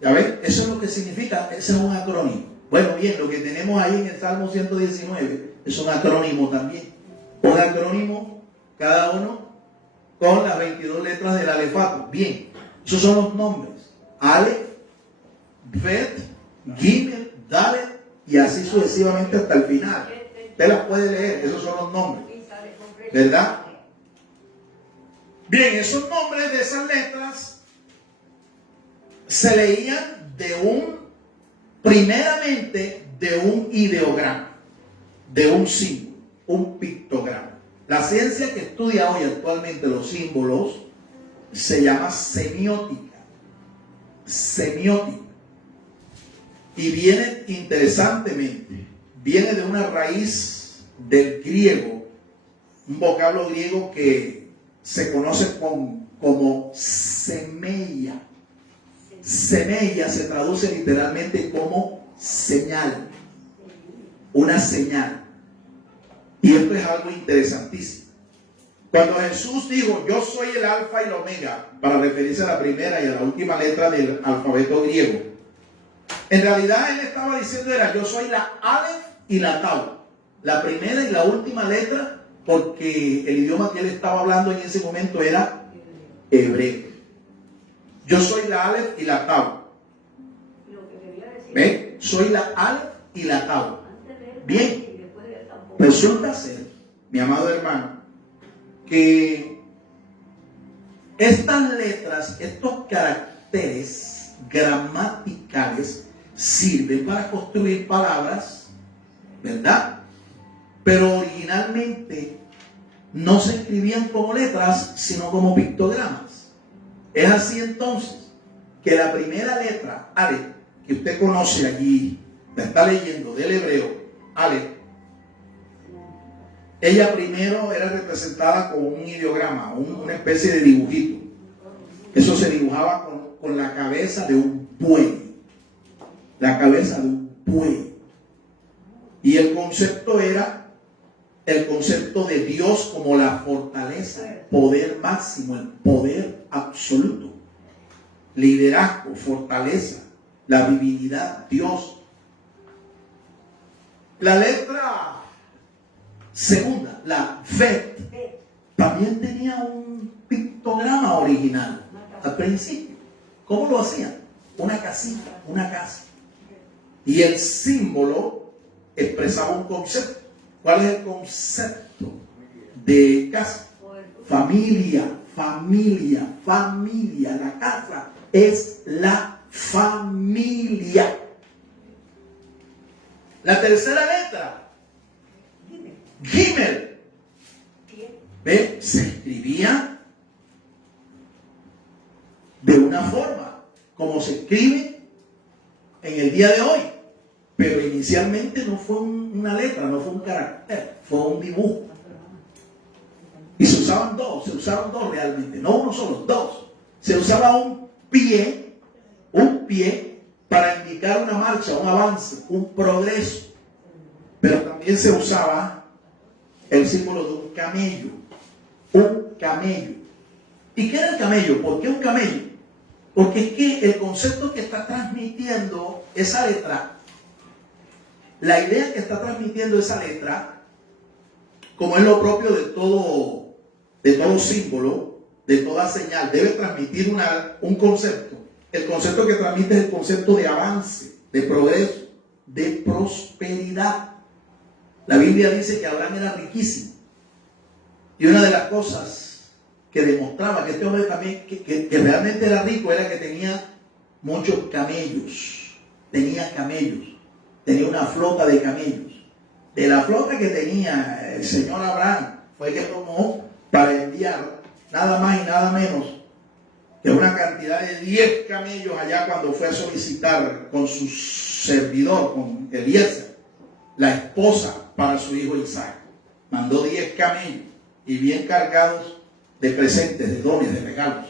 ¿Ya ven? Eso es lo que significa, ese es un acrónimo. Bueno, bien, lo que tenemos ahí en el Salmo 119 es un acrónimo también. Un acrónimo, cada uno con las 22 letras del alefato. Bien, esos son los nombres: Aleph, Bet, Gimel, Dalet, y así sucesivamente hasta el final. Usted las puede leer, esos son los nombres, ¿verdad? Bien, esos nombres de esas letras se leían primeramente de un ideograma, de un símbolo, un pictograma. La ciencia que estudia hoy actualmente los símbolos se llama semiótica. Y viene, interesantemente, viene de una raíz del griego, un vocablo griego que se conoce como semeia. Semeia se traduce literalmente como señal, una señal. Y esto es algo interesantísimo. Cuando Jesús dijo, yo soy el alfa y el omega, para referirse a la primera y a la última letra del alfabeto griego, en realidad él estaba diciendo era, yo soy la Aleph y la Tau, la primera y la última letra, porque el idioma que él estaba hablando en ese momento era hebreo. Yo soy la Aleph y la Tau. ¿Ve? Soy la Aleph y la Tau. Bien, resulta ser, mi amado hermano, que estas letras, estos caracteres gramaticales sirven para construir palabras, ¿verdad? Pero originalmente no se escribían como letras, sino como pictogramas. Es así entonces que la primera letra, Aleph, que usted conoce allí, la está leyendo del hebreo, Aleph, ella primero era representada con un ideograma, una especie de dibujito. Eso se dibujaba con la cabeza de un buey. La cabeza de un buey. Y el concepto era el concepto de Dios como la fortaleza, el poder máximo, el poder absoluto. Liderazgo, fortaleza, la divinidad, Dios. La letra segunda, la Bet, también tenía un pictograma original al principio. ¿Cómo lo hacían? Una casita, una casa. Y el símbolo expresaba un concepto. ¿Cuál es el concepto de casa? Familia, familia, familia. La casa es la familia. La tercera letra, Gimel. ¿Ve? Se escribía de una forma como se escribe en el día de hoy, pero inicialmente no fue una letra, no fue un carácter, fue un dibujo. Y se usaban dos realmente, no uno solo, dos. Se usaba un pie para indicar una marcha, un avance, un progreso. Pero también se usaba el símbolo de un camello. Un camello. ¿Y qué era el camello? ¿Por qué un camello? Porque es que el concepto que está transmitiendo esa letra, la idea que está transmitiendo esa letra, como es lo propio de todo símbolo, de toda señal, debe transmitir un concepto. El concepto que transmite es el concepto de avance, de progreso, de prosperidad. La Biblia dice que Abraham era riquísimo. Y una de las cosas que demostraba que este hombre también, que realmente era rico, era que tenía muchos camellos. Tenía camellos. Tenía una flota de camellos. De la flota que tenía el señor Abraham, fue que tomó para enviar nada más y nada menos que una cantidad de 10 camellos allá cuando fue a solicitar con su servidor, con Eliezer, la esposa para su hijo Isaac. Mandó 10 camellos y bien cargados de presentes, de dones, de regalos.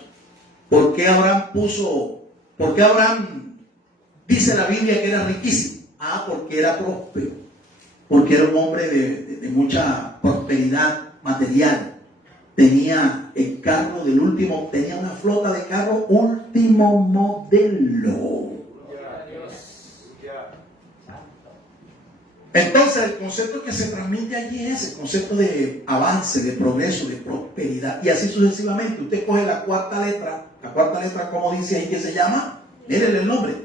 ¿Por qué Abraham dice la Biblia que era riquísimo? Porque era próspero, porque era un hombre de mucha prosperidad material. Tenía el carro tenía una flota de carro último modelo. Entonces el concepto que se transmite allí es el concepto de avance, de progreso, de prosperidad, y así sucesivamente. Usted coge la cuarta letra, ¿cómo dice ahí que se llama? Miren el nombre.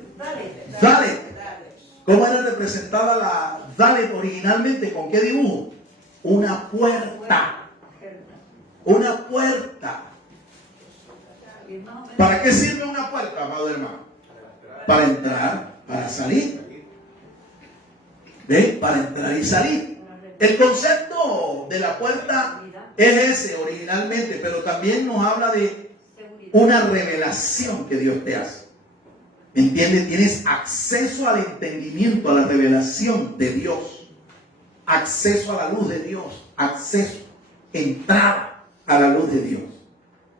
Dalet. ¿Cómo era representada la Dalet originalmente? ¿Con qué dibujo? Una puerta. Una puerta. ¿Para qué sirve una puerta, amado hermano? Para entrar, para salir. ¿Ve? Para entrar y salir. El concepto de la puerta es ese originalmente, pero también nos habla de una revelación que Dios te hace. ¿Me entiendes? Tienes acceso al entendimiento, a la revelación de Dios. Acceso a la luz de Dios. Acceso, entrada a la luz de Dios.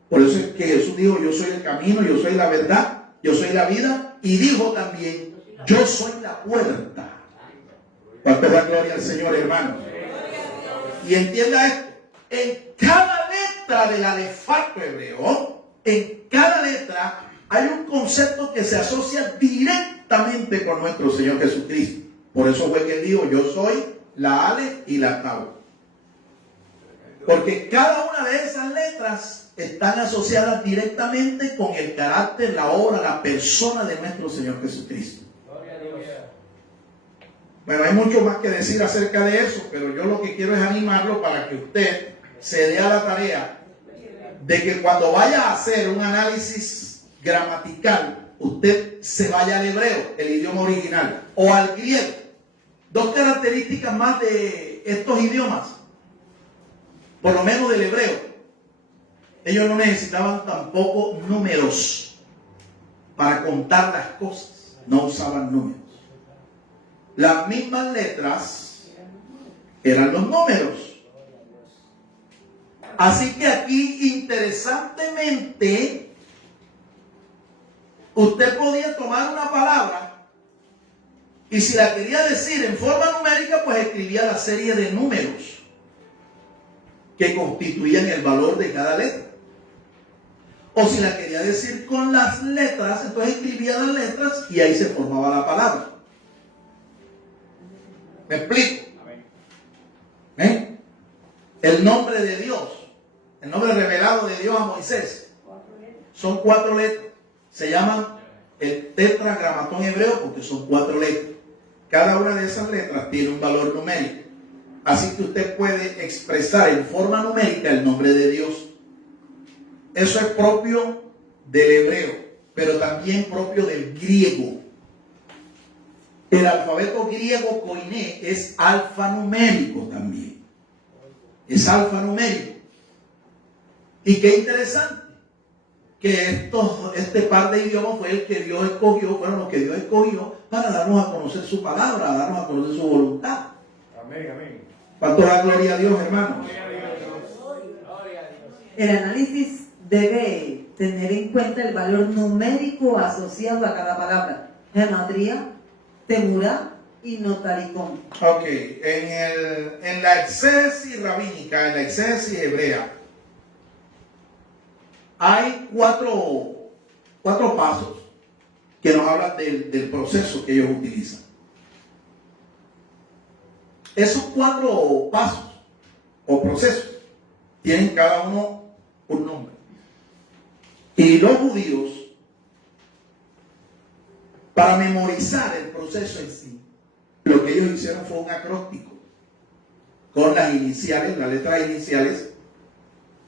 Por eso es que Jesús dijo, yo soy el camino, yo soy la verdad, yo soy la vida. Y dijo también, yo soy la puerta. ¿Cuánto da gloria al Señor, hermano? Y entienda esto, en cada letra letra del alefato hebreo, en cada letra hay un concepto que se asocia directamente con nuestro Señor Jesucristo. Por eso fue que dijo, yo soy la Alef y la Tau. Porque cada una de esas letras están asociadas directamente con el carácter, la obra, la persona de nuestro Señor Jesucristo. Bueno, hay mucho más que decir acerca de eso, pero yo lo que quiero es animarlo para que usted se dé a la tarea de que cuando vaya a hacer un análisis gramatical, usted se vaya al hebreo, el idioma original, o al griego. Dos características más de estos idiomas, por lo menos del hebreo. Ellos no necesitaban tampoco números para contar las cosas, no usaban números. Las mismas letras eran los números. Así que aquí, interesantemente, usted podía tomar una palabra y si la quería decir en forma numérica, pues escribía la serie de números que constituían el valor de cada letra. O si la quería decir con las letras, entonces escribía las letras y ahí se formaba la palabra. ¿Me explico? El nombre de Dios, el nombre revelado de Dios a Moisés, son 4 letras. Se llaman el tetragramatón hebreo porque son 4 letras. Cada una de esas letras tiene un valor numérico. Así que usted puede expresar en forma numérica el nombre de Dios. Eso es propio del hebreo, pero también propio del griego. El alfabeto griego koiné es alfanumérico también. Es alfanumérico. Y qué interesante que este par de idiomas fue el que Dios escogió, fueron los que Dios escogió para darnos a conocer su palabra, darnos a conocer su voluntad. Amén, amén. ¿Cuánto da gloria a Dios, hermanos? El análisis debe tener en cuenta el valor numérico asociado a cada palabra. Gematría, temura y notaricón. Ok, en la exégesis rabínica, en la exégesis hebrea, hay cuatro pasos que nos hablan del proceso que ellos utilizan. Esos 4 pasos o procesos tienen cada uno un nombre. Y los judíos, para memorizar el proceso en sí, lo que ellos hicieron fue un acróstico con las iniciales, las letras iniciales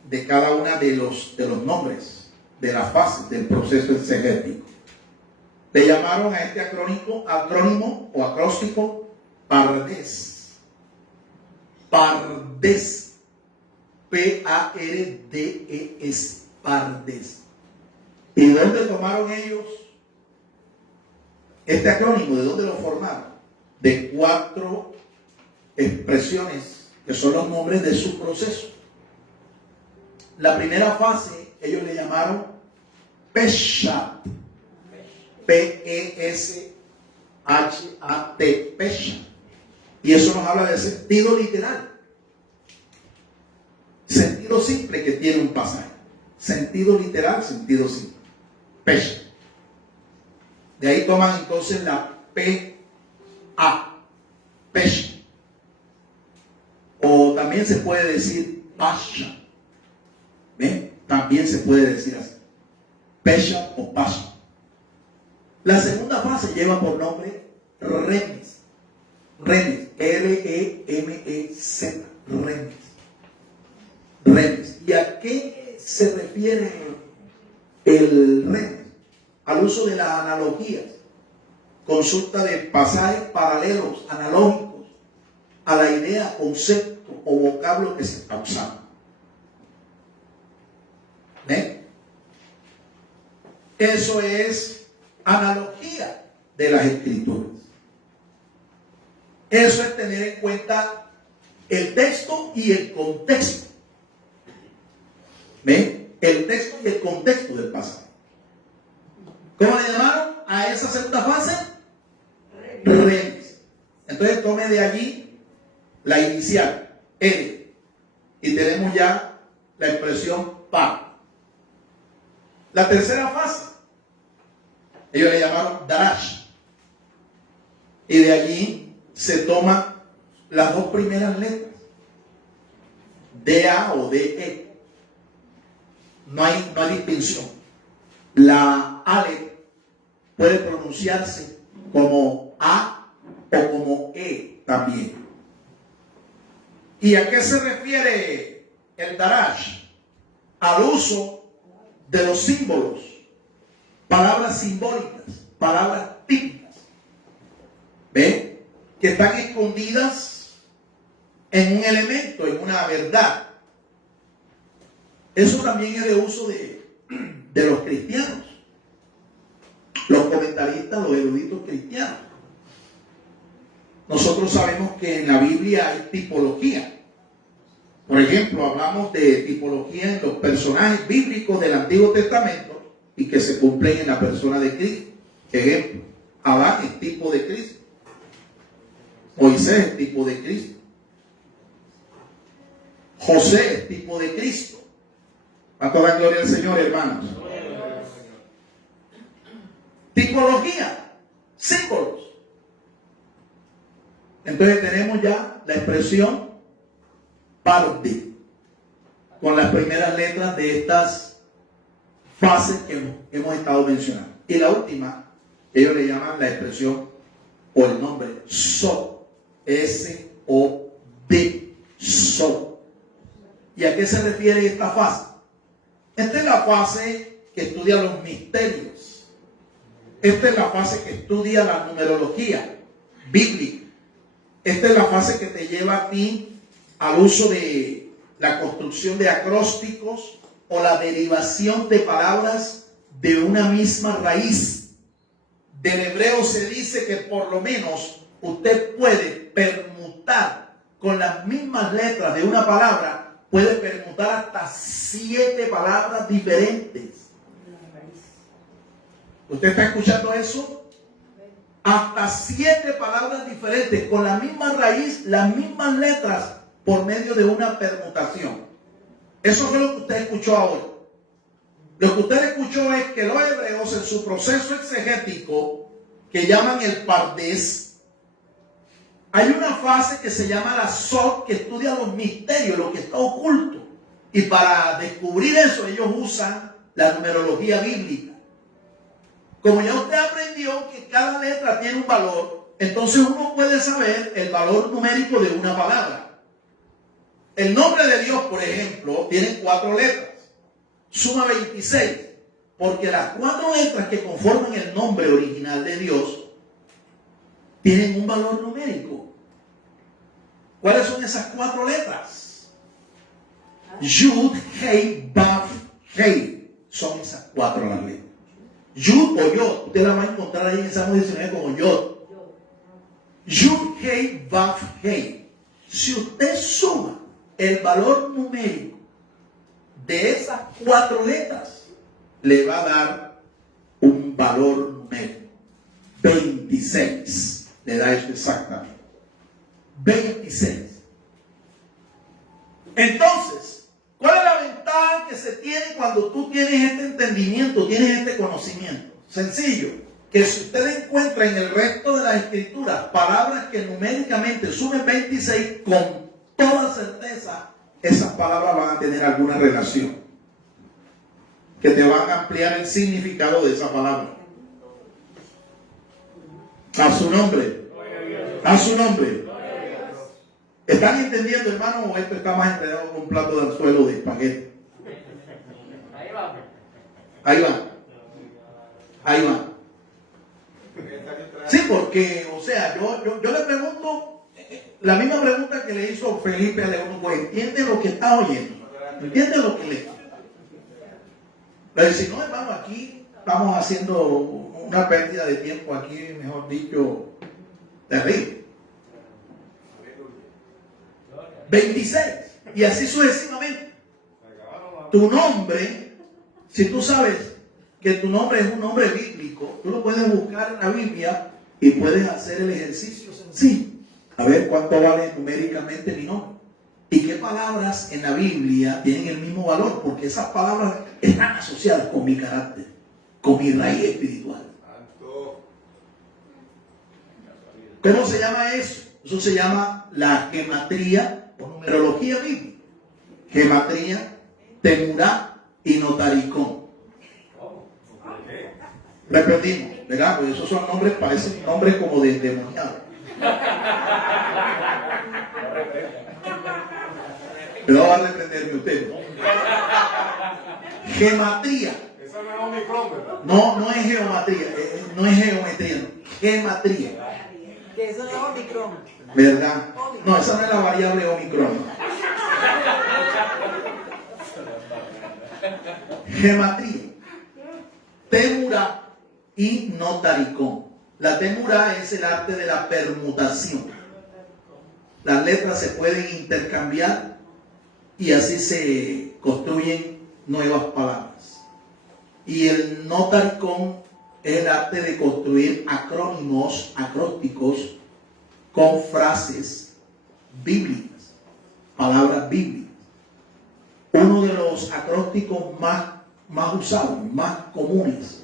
de cada una de los nombres, de las fases del proceso exegético. Le llamaron a este acrónimo o acróstico Pardes. Pardes. P-A-R-D-E-S. Pardes. ¿Y de dónde tomaron ellos este acrónimo? ¿De dónde lo formaron? De 4 expresiones que son los nombres de su proceso. La primera fase ellos le llamaron Peshat. P-E-S-H-A-T. Peshat. Y eso nos habla de sentido literal. Sentido simple que tiene un pasaje. Sentido literal, sentido simple. Peshat. De ahí toman entonces la P-A. Peshat. O también se puede decir Pasha. ¿Ven? También se puede decir así. Peshat o Pasha. La segunda fase lleva por nombre Remes. Remes. R-E-M-E-Z. Remes. Remes. ¿Y a qué se refiere el remes? Al uso de las analogías. Consulta de pasajes paralelos, analógicos, a la idea, concepto o vocablo que se está usando. ¿Ven? Eso es analogía de las escrituras. Eso es tener en cuenta el texto y el contexto. ¿Ven? El texto y el contexto del pasaje. ¿Cómo le llamaron a esa segunda fase? Remes. Entonces tome de allí la inicial, N. Y tenemos ya la expresión par. La tercera fase, ellos le llamaron darash. Y de allí se toman las dos primeras letras, DA o DE. No hay distinción. La ale puede pronunciarse como A o como E también. ¿Y a qué se refiere el darash? Al uso de los símbolos, palabras simbólicas, palabras típicas, ¿ven? Que están escondidas en un elemento, en una verdad. Eso también es de uso de los cristianos, los comentaristas, los eruditos cristianos. Nosotros sabemos que en la Biblia hay tipología. Por ejemplo, hablamos de tipología en los personajes bíblicos del Antiguo Testamento y que se cumplen en la persona de Cristo. Ejemplo, Adán es tipo de Cristo. Moisés es tipo de Cristo. José es tipo de Cristo. A toda gloria al Señor, hermanos. Tipología, símbolos. Entonces tenemos ya la expresión parte, con las primeras letras de estas fases que hemos estado mencionando. Y la última, ellos le llaman la expresión o el nombre Sod, S-O-D, Sod. ¿Y a qué se refiere esta fase? Esta es la fase que estudia los misterios. Esta es la fase que estudia la numerología bíblica. Esta es la fase que te lleva a ti al uso de la construcción de acrósticos o la derivación de palabras de una misma raíz. Del hebreo se dice que por lo menos usted puede permutar con las mismas letras de una palabra, puede permutar hasta 7 palabras diferentes. ¿Usted está escuchando eso? Hasta 7 palabras diferentes con la misma raíz, las mismas letras, por medio de una permutación. Eso fue lo que usted escuchó ahora. Lo que usted escuchó es que los hebreos, en su proceso exegético que llaman el Pardés, hay una fase que se llama la Sod, que estudia los misterios, lo que está oculto. Y para descubrir eso ellos usan la numerología bíblica. Como ya usted aprendió que cada letra tiene un valor, entonces uno puede saber el valor numérico de una palabra. El nombre de Dios, por ejemplo, tiene 4 letras. Suma 26, porque las 4 letras que conforman el nombre original de Dios tienen un valor numérico. ¿Cuáles son esas 4 letras? Yud, Hei, Vav, Hei. Son esas 4 las letras. Yud o Yod, usted la va a encontrar ahí en Salmo 19 como Yod. Yud, Hei, Vav, Hei. Si usted suma el valor numérico de esas 4 letras, le va a dar un valor numérico. 26. Le da eso exactamente. 26. Entonces, ¿cuál es la ventaja que se tiene cuando tú tienes este entendimiento, tienes este conocimiento? Sencillo, que si usted encuentra en el resto de las escrituras palabras que numéricamente sumen 26, con toda certeza esas palabras van a tener alguna relación, que te van a ampliar el significado de esa palabra. A su nombre. A su nombre. ¿Están entendiendo, hermano, o esto está más enredado con un plato de anzuelo de espagueti? Ahí va. Ahí va. Ahí va. Sí, porque, o sea, yo le pregunto la misma pregunta que le hizo Felipe a León, pues, ¿entiende lo que está oyendo? ¿Entiende lo que lee? Pero si no, hermano, aquí estamos haciendo una pérdida de tiempo, aquí, mejor dicho, terrible. 26, y así sucesivamente. Tu nombre, si tú sabes que tu nombre es un nombre bíblico, tú lo puedes buscar en la Biblia y puedes hacer el ejercicio sencillo. A ver cuánto vale numéricamente mi nombre. ¿Y qué palabras en la Biblia tienen el mismo valor? Porque esas palabras están asociadas con mi carácter, con mi raíz espiritual. ¿Cómo se llama eso? Eso se llama la gematría o numerología bíblica. Gematría, temurá y notaricón. Repetimos, ¿verdad? Pues esos son nombres, parecen nombres como de endemoniados. Pero va a reprenderme usted. Gematría. Esa no es Omicron, ¿verdad? No es geometría, no es geometría, no. Gematría. Que eso no es Omicron. ¿Verdad? No, esa no es la variable Omicron. Gematría, temurá y notaricón. La temurá es el arte de la permutación. Las letras se pueden intercambiar y así se construyen nuevas palabras. Y el notaricón es el arte de construir acrónimos, acrósticos con frases bíblicas, palabras bíblicas. Uno de los acrósticos más usados, más comunes.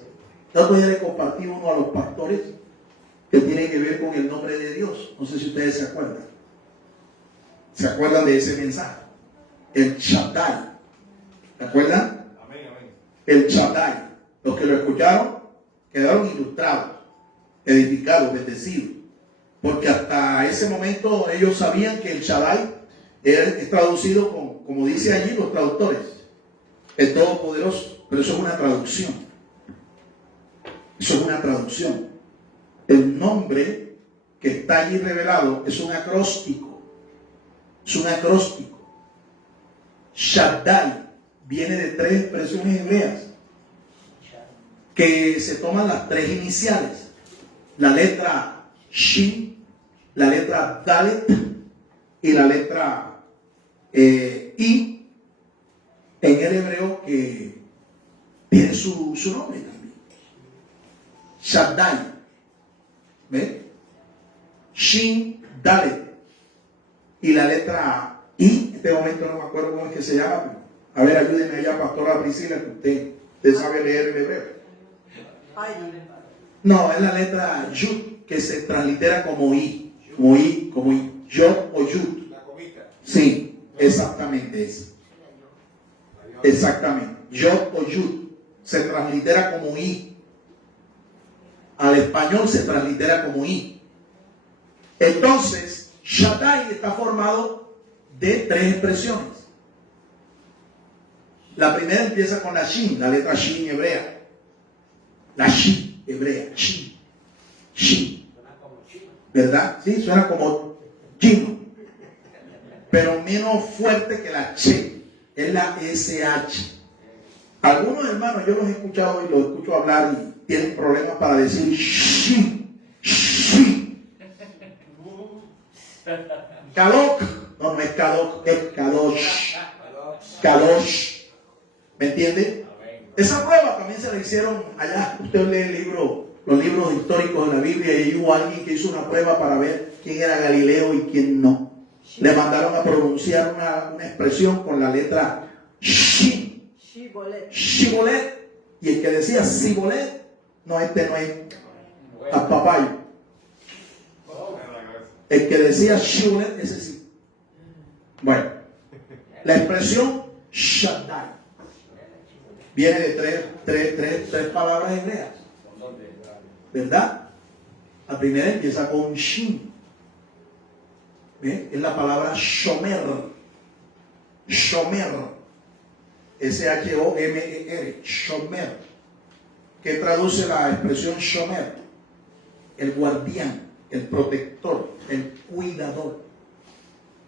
El otro día le compartí uno a los pastores que tiene que ver con el nombre de Dios. No sé si ustedes se acuerdan. ¿Se acuerdan de ese mensaje? El Shaddai. ¿Se acuerdan? Amén, amén. El Shaddai. Los que lo escucharon quedaron ilustrados, edificados, bendecidos. Porque hasta ese momento ellos sabían que el Shaddai es traducido como dice allí los traductores, el Todopoderoso. Pero eso es una traducción. Eso es una traducción. El nombre que está allí revelado es un acróstico. Es un acróstico. Shaddai viene de 3 expresiones hebreas que se toman las 3 iniciales. La letra Shin, la letra Dalet y la letra I en el hebreo, que tiene su nombre también. Shaddai. ¿Ven? Shin, Dalet y la letra I. En este momento no me acuerdo cómo es que se llama. A ver, ayúdenme allá, pastora Priscila, que usted sabe leer el hebreo. No, es la letra Yud, que se translitera como I. Como I, como I. Yod o Yud. La comita. Sí, exactamente eso. Exactamente. Yod o Yud se translitera como I. Al español se translitera como I. Entonces, Shaddai está formado de 3 expresiones. La primera empieza con la Shin, la letra Shin hebrea. La Shin hebrea, Shin. Shin. ¿Verdad? Sí, suena como chino. Pero menos fuerte que la Che. Es la SH. Algunos hermanos, yo los he escuchado y los escucho hablar y tienen problemas para decir Shin. Shin. Kadok. No es Kadok, es Kadosh. Kadosh. ¿Me entiende? Esa prueba también se la hicieron allá. Usted lee los libros históricos de la Biblia, y hubo alguien que hizo una prueba para ver quién era Galileo y quién no. Le mandaron a pronunciar una expresión con la letra Shin. Shibolet. Y el que decía Sibolet, no, este no es Papayo. El que decía Shibolet, ese sí. Bueno, la expresión Shaddai viene de tres palabras hebreas, ¿verdad? La primera empieza con Shin. ¿Bien? Es la palabra Shomer. Shomer. Shomer. Shomer. ¿Qué traduce la expresión Shomer? El guardián, el protector, el cuidador.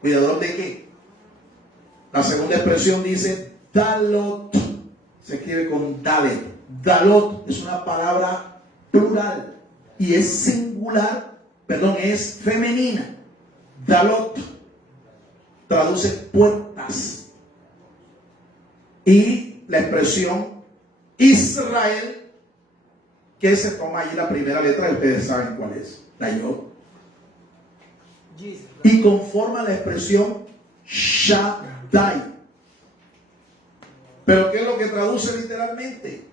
¿Cuidador de qué? La segunda expresión dice Dalot. Se escribe con Dalet. Dalot es una palabra plural y es singular, es femenina. Dalot traduce puertas. Y la expresión Israel, que se toma ahí la primera letra, ustedes saben cuál es, la Yod, y conforma la expresión Shaddai. Pero ¿qué es lo que traduce literalmente?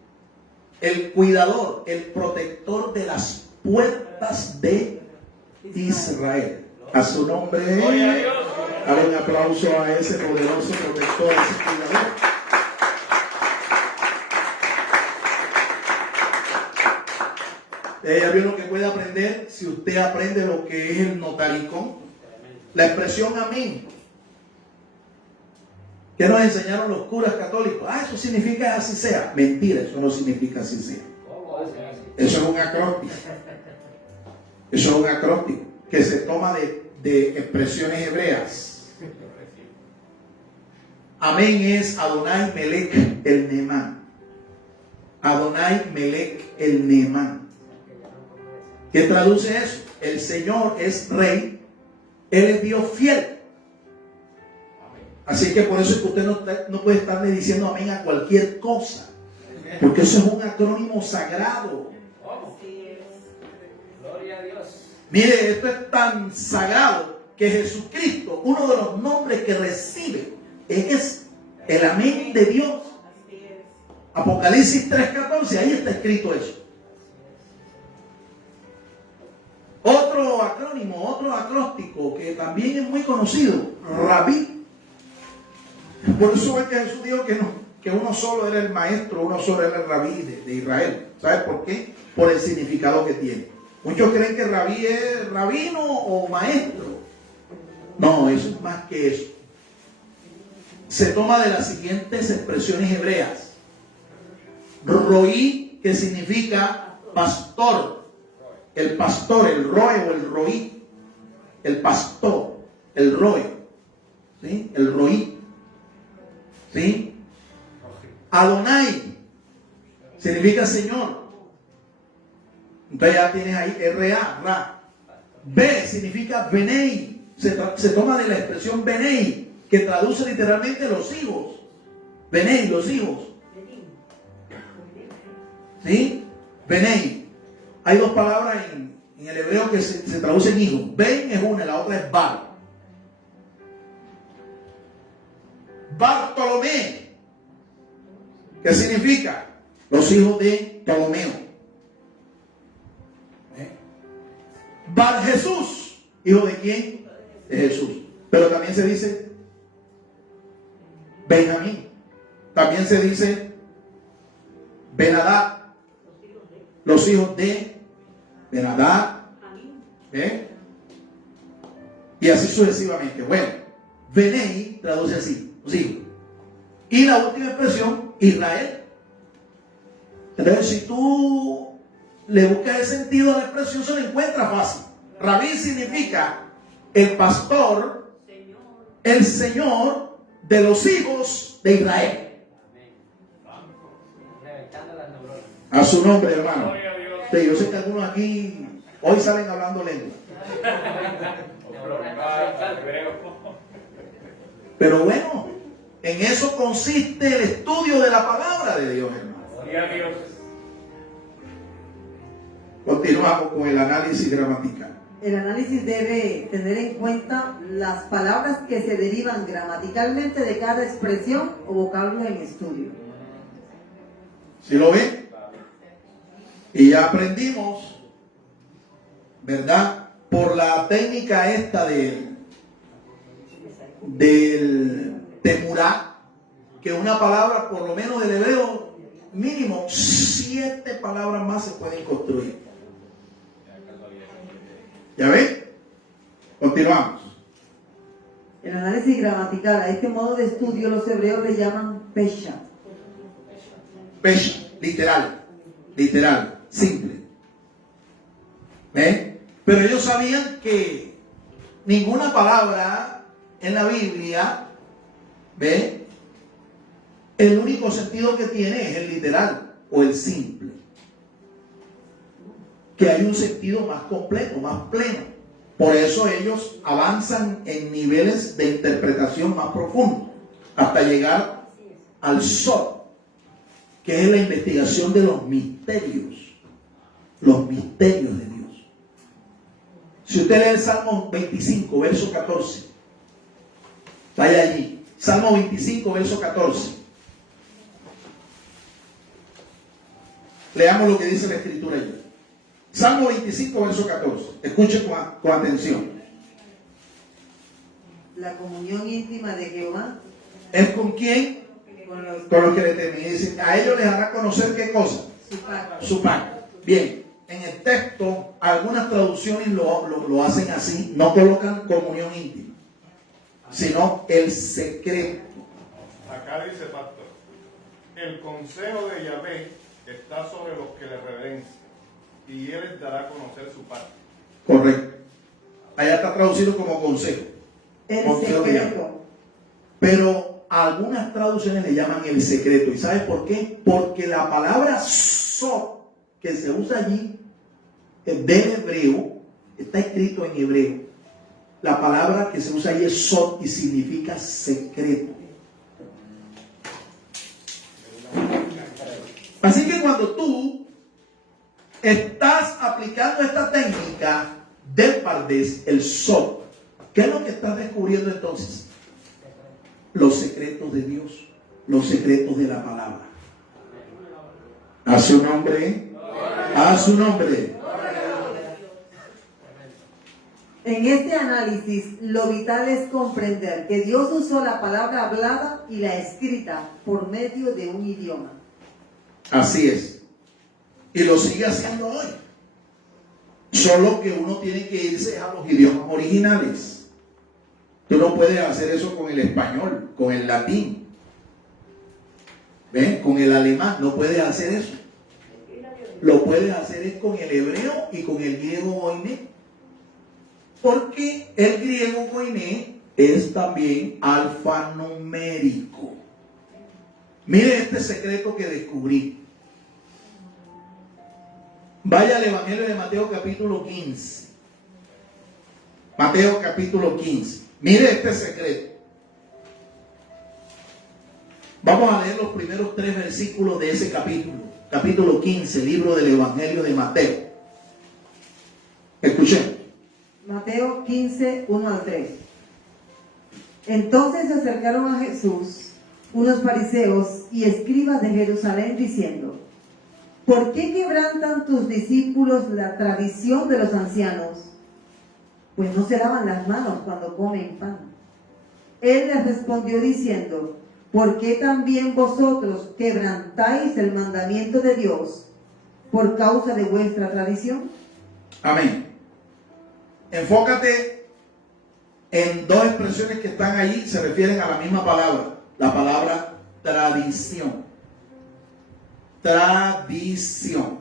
El cuidador, el protector de las puertas de Israel. A su nombre, dale un aplauso a ese poderoso protector, a ese cuidador. Ya vio lo que puede aprender si usted aprende lo que es el notaricón. La expresión amén. ¿Qué nos enseñaron los curas católicos? Eso significa así sea. Mentira, eso no significa así sea. Eso es un acróstico. Eso es un acróstico que se toma de expresiones hebreas. Amén es Adonai Melech el Neemán. Adonai Melech el Neemán. ¿Qué traduce eso? El Señor es rey, Él es Dios fiel. Así que por eso es que usted no puede estarle diciendo amén a cualquier cosa, porque eso es un acrónimo sagrado. Gloria a Dios. Mire, esto es tan sagrado que Jesucristo, uno de los nombres que recibe es el amén de Dios. Apocalipsis 3:14, ahí está escrito eso. Otro acrónimo, otro acróstico que también es muy conocido, Rabí. Por eso es que Jesús dijo que uno solo era el maestro, uno solo era el rabí de Israel. ¿Sabes por qué? Por el significado que tiene. Muchos creen que rabí es rabino o maestro. No, eso es más que eso. Se toma de las siguientes expresiones hebreas. Roí, que significa pastor. El pastor, el roe o el roí. El pastor, el roe. ¿Sí? El roí. ¿Sí? Adonai significa Señor. Entonces ya tienes ahí R-A, Ra. B significa Benei. Se toma de la expresión Benei, que traduce literalmente los hijos. Benei, los hijos. ¿Sí? Benei. Hay dos palabras en el hebreo que se traducen hijos. Ben es una, la otra es Bar. Bartolomé, ¿qué significa? Los hijos de Ptolomeo. Bar Jesús, ¿hijo de quién? De Jesús. Pero también se dice Benjamín. También se dice Benadad, los hijos de Benadad. Y así sucesivamente. Bueno, Benei traduce así. Sí. Y la última expresión, Israel. Entonces, si tú le buscas el sentido a la expresión, se lo encuentra fácil. Rabí significa el pastor, el Señor de los hijos de Israel. A su nombre, hermano. Sí, yo sé que algunos aquí hoy salen hablando lengua. Pero bueno, en eso consiste el estudio de la palabra de Dios, hermano. Gloria a Dios. Continuamos con el análisis gramatical. El análisis debe tener en cuenta las palabras que se derivan gramaticalmente de cada expresión o vocablo en estudio. ¿Sí lo ven? Y ya aprendimos, ¿verdad? Por la técnica esta del temurá, que una palabra, por lo menos del hebreo, mínimo 7 palabras más se pueden construir. ¿Ya ven? Continuamos. El análisis gramatical, a este modo de estudio los hebreos le llaman pesha. Pesha, literal, simple. ¿Ven? Pero ellos sabían que ninguna palabra en la Biblia, ¿ven? El único sentido que tiene es el literal o el simple. Que hay un sentido más completo, más pleno. Por eso ellos avanzan en niveles de interpretación más profundos, hasta llegar al sol, que es la investigación de los misterios de Dios. Si usted lee el Salmo 25, verso 14, Vaya allí. Salmo 25, verso 14. Leamos lo que dice la escritura allí. Salmo 25, verso 14. Escuche con atención. La comunión íntima de Jehová ¿Es con quién? con los Con los que le temen. Y dice, a ellos les hará conocer qué cosa. su pacto. Su pacto. Bien, en el texto, algunas traducciones lo hacen así. No colocan comunión íntima, sino el secreto. Acá dice, pastor, el consejo de Yahvé está sobre los que le reverencian, y él les dará a conocer su pacto. Correcto. Allá está traducido como consejo. El Consejo de Yahvé. secreto. Pero algunas traducciones le llaman el secreto. ¿Y sabes por qué? Porque la palabra sod que se usa allí del hebreo, está escrito en hebreo. La palabra que se usa allí es sod y significa secreto. Así que cuando tú estás aplicando esta técnica del pardés, el sod, ¿qué es lo que estás descubriendo entonces? Los secretos de Dios, los secretos de la palabra. A su nombre, a su nombre. En este análisis, lo vital es comprender que Dios usó la palabra hablada y la escrita por medio de un idioma. Así es. Y lo sigue haciendo hoy. Solo que uno tiene que irse a los idiomas originales. Tú no puedes hacer eso con el español, con el latín. ¿Ven? Con el alemán no puedes hacer eso. Lo puedes hacer es con el hebreo y con el griego koiné. Porque el griego koiné es también alfanumérico. Mire este secreto que descubrí. Vaya al Evangelio de Mateo capítulo 15. Mateo capítulo 15. Mire este secreto. Vamos a leer los primeros 3 versículos de ese capítulo. Capítulo 15, libro del Evangelio de Mateo. Escuchen. Mateo 15, 1 al 3. Entonces se acercaron a Jesús unos fariseos y escribas de Jerusalén diciendo: ¿por qué quebrantan tus discípulos la tradición de los ancianos? Pues no se lavan las manos cuando comen pan. Él les respondió diciendo: ¿por qué también vosotros quebrantáis el mandamiento de Dios por causa de vuestra tradición? Amén. Enfócate en 2 expresiones que están ahí, se refieren a la misma palabra. La palabra tradición. Tradición.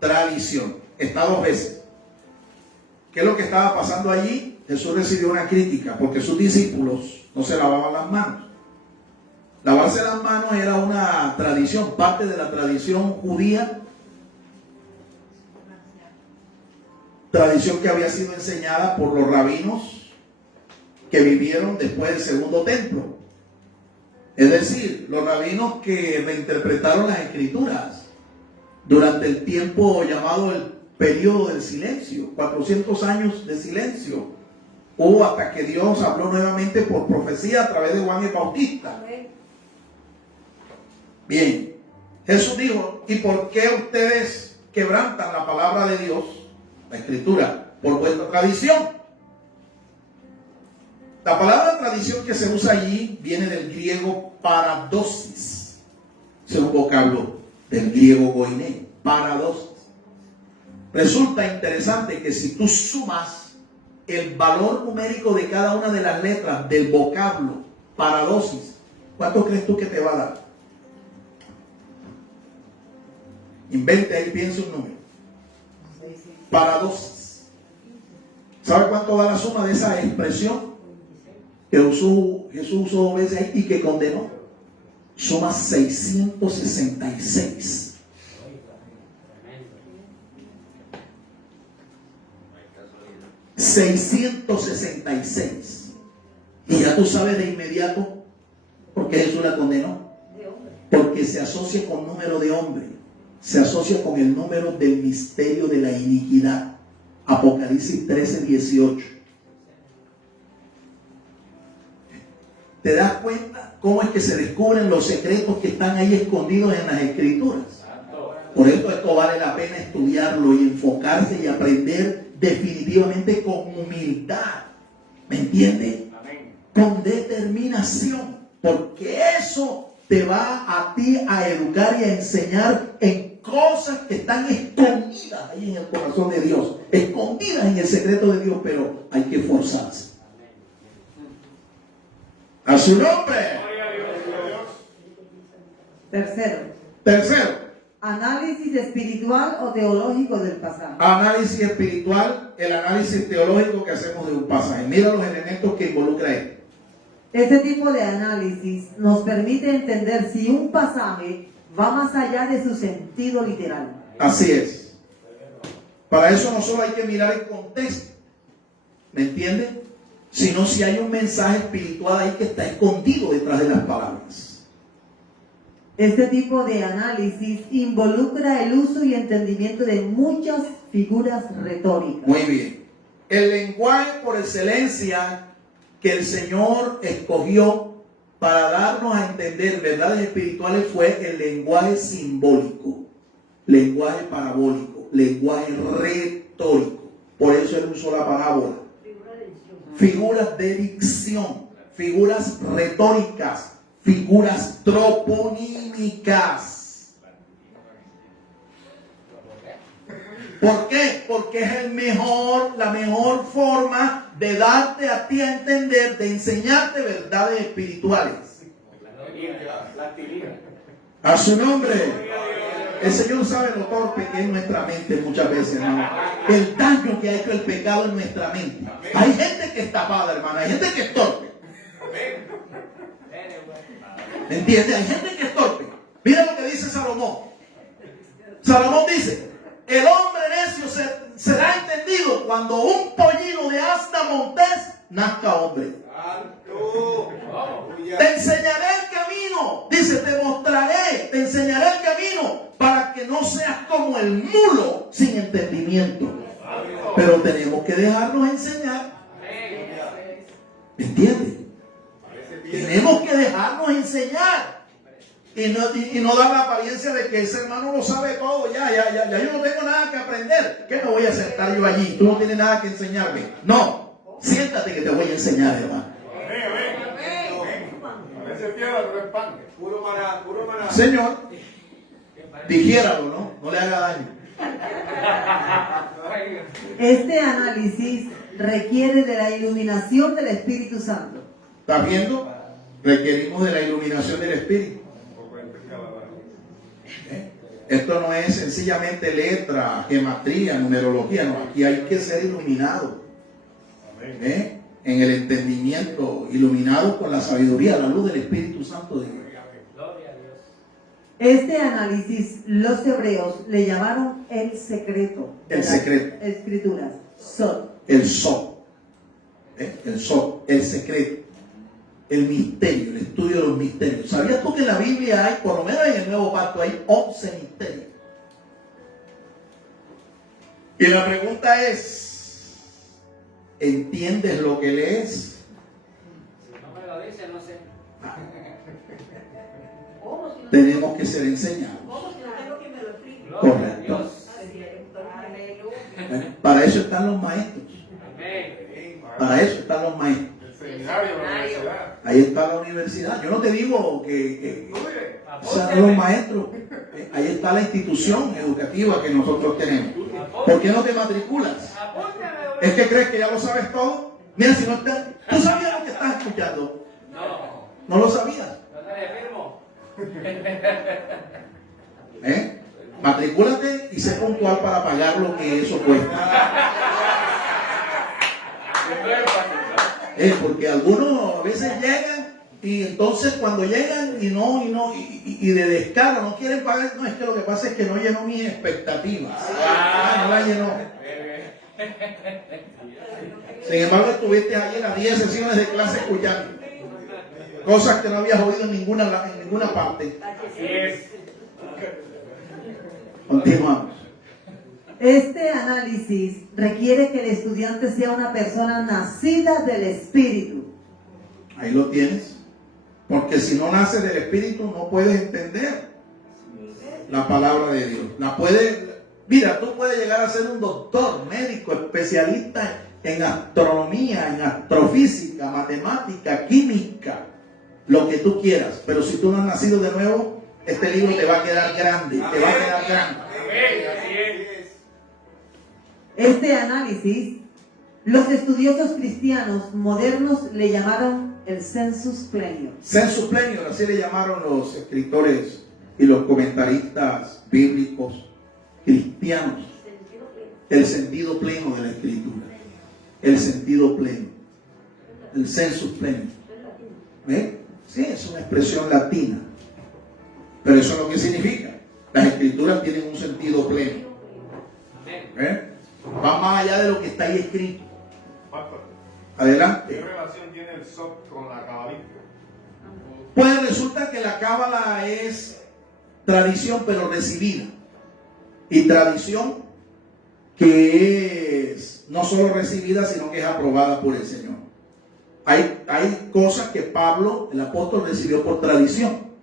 Tradición. Está 2 veces. ¿Qué es lo que estaba pasando allí? Jesús recibió una crítica porque sus discípulos no se lavaban las manos. Lavarse las manos era una tradición, parte de la tradición judía. Tradición que había sido enseñada por los rabinos que vivieron después del segundo templo. Es decir, los rabinos que reinterpretaron las escrituras durante el tiempo llamado el periodo del silencio, 400 años de silencio. Hubo hasta que Dios habló nuevamente por profecía a través de Juan el Bautista. Bien, Jesús dijo: ¿y por qué ustedes quebrantan la palabra de Dios, la escritura, por vuestra tradición? La palabra tradición que se usa allí viene del griego paradosis. Es un vocablo del griego goiné, paradosis. Resulta interesante que si tú sumas el valor numérico de cada una de las letras del vocablo paradosis, ¿cuánto crees tú que te va a dar? Invente ahí, piensa un número. Paradosis. ¿Sabe cuánto da la suma de esa expresión que Jesús usó 2 veces ahí y que condenó? Suma 666. $666. Y ya tú sabes de inmediato por qué Jesús la condenó. Porque se asocia con número de hombre. Se asocia con el número del misterio de la iniquidad. Apocalipsis 13:18. ¿Te das cuenta cómo es que se descubren los secretos que están ahí escondidos en las Escrituras? Por eso esto vale la pena estudiarlo y enfocarse y aprender definitivamente con humildad. ¿Me entiendes? Con determinación. Porque eso te va a ti a educar y a enseñar en cosas que están escondidas ahí en el corazón de Dios. Escondidas en el secreto de Dios, pero hay que esforzarse. A su nombre. Tercero, análisis espiritual o teológico del pasaje. análisis espiritual, el análisis teológico que hacemos de un pasaje. Mira los elementos que involucra esto. Este tipo de análisis nos permite entender si un pasaje va más allá de su sentido literal. Así es. Para eso no solo hay que mirar el contexto, ¿me entiendes? Sino si hay un mensaje espiritual ahí que está escondido detrás de las palabras. Este tipo de análisis involucra el uso y entendimiento de muchas figuras retóricas. Muy bien. El lenguaje por excelencia que el Señor escogió para darnos a entender verdades espirituales fue el lenguaje simbólico, lenguaje parabólico, lenguaje retórico. Por eso Él usó la parábola. Figuras de dicción, figuras retóricas, figuras troponímicas. ¿Por qué? Porque es la mejor forma de darte a ti a entender, de enseñarte verdades espirituales. A su nombre. El Señor sabe lo torpe que es nuestra mente muchas veces, hermano. El daño que ha hecho el pecado en nuestra mente. Hay gente que es tapada, hermano. Hay gente que es torpe. ¿Me entiendes? Hay gente que es torpe. Mira lo que dice Salomón. Salomón dice: el hombre necio será entendido cuando un pollino de asta montés nazca hombre. Te enseñaré el camino. Dice, te mostraré, te enseñaré el camino para que no seas como el mulo sin entendimiento. Pero tenemos que dejarnos enseñar. ¿Me entiendes? Tenemos que dejarnos enseñar. Y no dar la apariencia de que ese hermano lo sabe todo. Ya yo no tengo nada que aprender. ¿Qué me voy a sentar yo allí? Tú no tienes nada que enseñarme. No, siéntate que te voy a enseñar, hermano. Señor, dijéralo, no le haga daño. Este análisis requiere de la iluminación del Espíritu Santo. ¿Estás viendo? Requerimos de la iluminación del Espíritu. Esto no es sencillamente letra, gematría, numerología, no. Aquí hay que ser iluminado. En el entendimiento, iluminado con la sabiduría, la luz del Espíritu Santo de Dios. Este análisis los hebreos le llamaron el secreto. El secreto. Escrituras. Sod. El Sod. El Sod, el secreto. El misterio, el estudio de los misterios. ¿Sabías tú que en la Biblia hay, por lo menos en el Nuevo Pacto, hay 11 misterios? Y la pregunta es, ¿entiendes lo que lees? Si no me lo dice, no sé. Tenemos que ser enseñados. ¿Cómo si no tengo que me lo explique? Correcto. Para eso están los maestros. Para eso están los maestros. Seminario, la universidad. Ahí está la universidad. Yo no te digo que sean los maestros. Ahí está la institución educativa que nosotros tenemos. ¿Por qué no te matriculas? ¿Es que crees que ya lo sabes todo? Mira, si no estás... ¿Tú sabías lo que estás escuchando? No lo sabías. Matricúlate y sé puntual para pagar lo que eso cuesta. Porque algunos a veces llegan y entonces cuando llegan y de descarga no quieren pagar. No, es que lo que pasa es que no llenó mis expectativas. No la llenó. Sin embargo, estuviste ahí en las 10 sesiones de clase escuchando cosas que no habías oído en ninguna parte. Continuamos. Este análisis requiere que el estudiante sea una persona nacida del Espíritu. Ahí lo tienes. Porque si no nace del Espíritu no puedes entender la palabra de Dios. Mira, tú puedes llegar a ser un doctor, médico, especialista en astronomía, en astrofísica, matemática, química, lo que tú quieras. Pero si tú no has nacido de nuevo, este libro te va a quedar grande, te va a quedar grande. Este análisis, los estudiosos cristianos modernos le llamaron el sensus plenior. Sensus plenior, así le llamaron los escritores y los comentaristas bíblicos cristianos. El sentido pleno de la escritura. El sentido pleno. El sensus plenior. ¿Ve? Sí, es una expresión latina. Pero eso es lo que significa. Las escrituras tienen un sentido pleno. ¿Ve? Va más allá de lo que está ahí escrito. Adelante. ¿Qué relación tiene el SOP con la cabalística? Pues resulta que la cábala es tradición, pero recibida. Y tradición que es no solo recibida, sino que es aprobada por el Señor. Hay cosas que Pablo, el apóstol, recibió por tradición.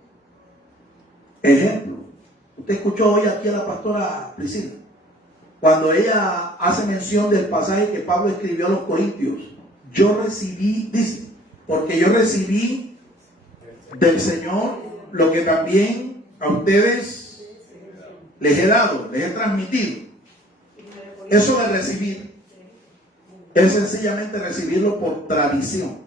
Ejemplo, usted escuchó hoy aquí a la pastora Priscila, cuando ella hace mención del pasaje que Pablo escribió a los Corintios. Yo recibí, dice, porque yo recibí del Señor lo que también a ustedes les he dado, les he transmitido. Eso de recibir es sencillamente recibirlo por tradición.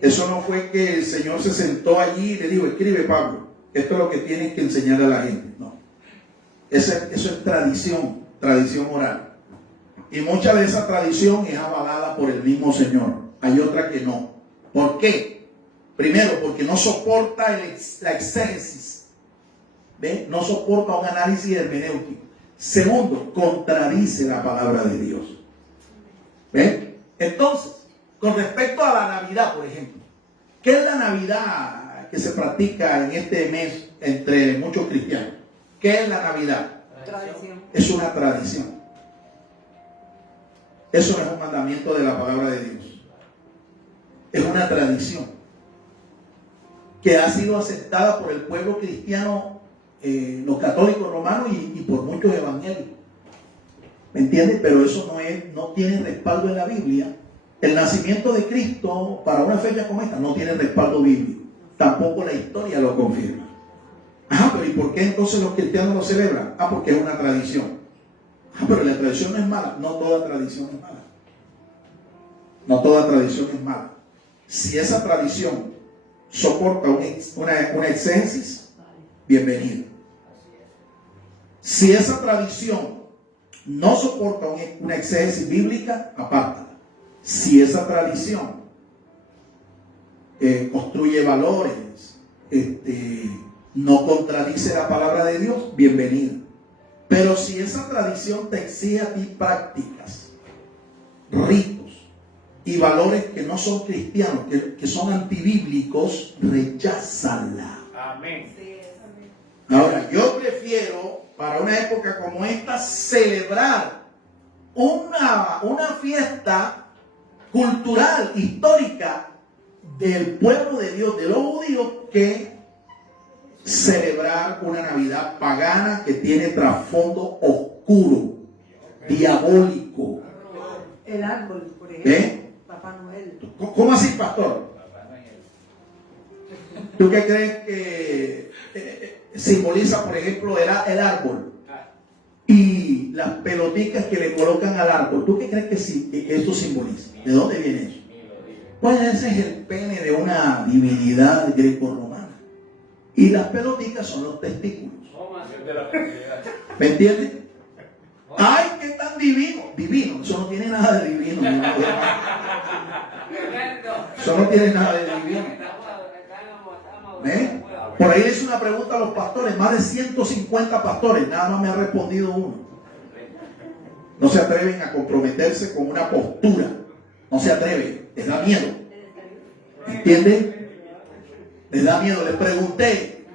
Eso no fue que el Señor se sentó allí y le dijo, escribe Pablo, esto es lo que tienes que enseñar a la gente. No, eso es tradición oral. Y mucha de esa tradición es avalada por el mismo Señor. Hay otra que no. ¿Por qué? Primero, porque no soporta la exégesis. ¿Ve? No soporta un análisis hermenéutico. Segundo, contradice la palabra de Dios. ¿Ve? Entonces, con respecto a la Navidad, por ejemplo, ¿qué es la Navidad que se practica en este mes entre muchos cristianos? ¿Qué es la Navidad? Tradición. Es una tradición. Eso no es un mandamiento de la palabra de Dios. Es una tradición que ha sido aceptada por el pueblo cristiano, los católicos romanos y por muchos evangélicos. ¿Me entiendes? Pero eso no tiene respaldo en la Biblia. El nacimiento de Cristo para una fecha como esta no tiene respaldo bíblico. Tampoco la historia lo confirma. Ajá, pero ¿y por qué entonces los cristianos lo celebran? Ah, porque es una tradición. Ah, pero la tradición no es mala. No toda tradición es mala. No toda tradición es mala. Si esa tradición soporta una exégesis, bienvenido. Si esa tradición no soporta una exégesis bíblica, apártala. Si esa tradición construye valores, no contradice la palabra de Dios, bienvenido. Pero si esa tradición te exige a ti prácticas, ritos y valores que no son cristianos, que son antibíblicos, recházala. Amén. Ahora, yo prefiero para una época como esta celebrar una fiesta cultural, histórica del pueblo de Dios, de los judíos, que celebrar una Navidad pagana que tiene trasfondo oscuro, diabólico. El árbol, por ejemplo. Papá Noel. ¿Cómo así, pastor? ¿Tú qué crees que simboliza, por ejemplo, el árbol? Y las pelotitas que le colocan al árbol. ¿Tú qué crees que esto simboliza? ¿De dónde viene eso? Pues ese es el pene de una divinidad greco-romana. Y las pelotitas son los testículos. ¿Me entiendes? ¡Ay, qué tan divino! Divino, eso no tiene nada de divino. Eso no tiene nada de divino. ¿Eh? Por ahí le hice una pregunta a los pastores, más de 150 pastores, nada más me ha respondido uno. No se atreven a comprometerse con una postura. No se atreven, les da miedo. ¿Entienden? Les da miedo. Les pregunté,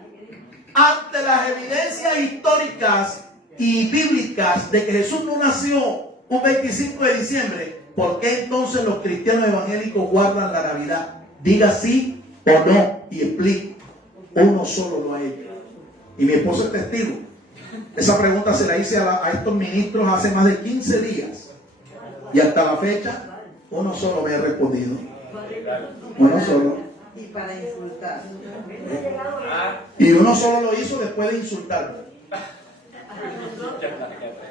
ante las evidencias históricas y bíblicas de que Jesús no nació un 25 de diciembre, ¿por qué entonces los cristianos evangélicos guardan la Navidad? Diga sí o no. y explico. Uno solo lo ha hecho. Y mi esposo es testigo. Esa pregunta se la hice a estos ministros hace más de 15 días. Y hasta la fecha, uno solo me ha respondido. Uno solo. Y para insultar. Y uno solo lo hizo después de insultarme.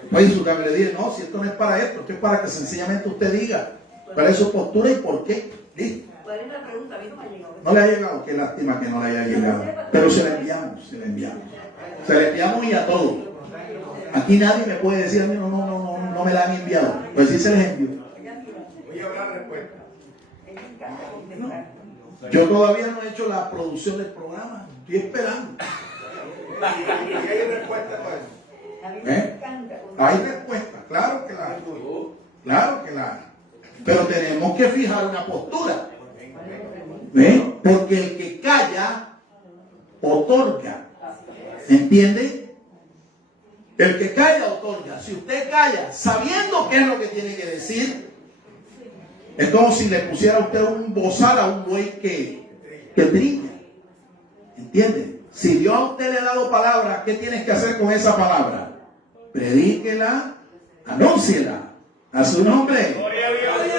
Después de insultarme, le dije, no, si esto no es para esto es para que sencillamente usted diga cuál es su postura y por qué. ¿Listo? ¿Cuál es la pregunta? A mí no me ha llegado. No le ha llegado, qué lástima que no le haya llegado. Pero se la enviamos, se la enviamos. Se la enviamos y a todos. Aquí nadie me puede decir a mí, no me la han enviado. Pues sí se les envió. Voy a hablar respuesta. Yo todavía no he hecho la producción del programa. Estoy esperando. Y hay respuesta para eso. Hay respuesta, claro que la hay. Claro que la hay. Pero tenemos que fijar una postura. ¿Ve? Porque el que calla, otorga. ¿Entiende? El que calla, otorga. Si usted calla, sabiendo qué es lo que tiene que decir, es como si le pusiera a usted un bozal a un buey que trilla. ¿Entiende? Si Dios a usted le ha dado palabra, ¿qué tienes que hacer con esa palabra? Predíquela, anúnciela a su nombre. Gloria a Dios.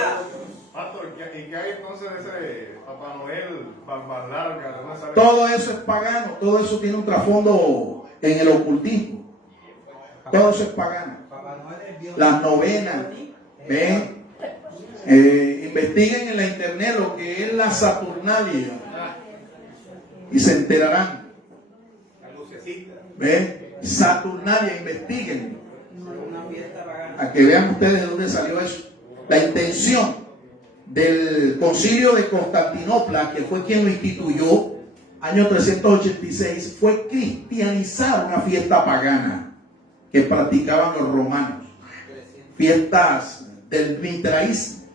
Pastor, ¿y qué hay entonces de ese Papá Noel, barba larga? ¿De dónde sale? Todo eso es pagano, todo eso tiene un trasfondo en el ocultismo. Todo eso es pagano. Las novenas, ¿ven? Investiguen en la internet lo que es la Saturnalia y se enterarán. ¿Ven? Saturnalia, investiguen. A que vean ustedes de dónde salió eso. La intención del concilio de Constantinopla, que fue quien lo instituyó, año 386, fue cristianizar una fiesta pagana que practicaban los romanos. Fiestas del mitraísmo,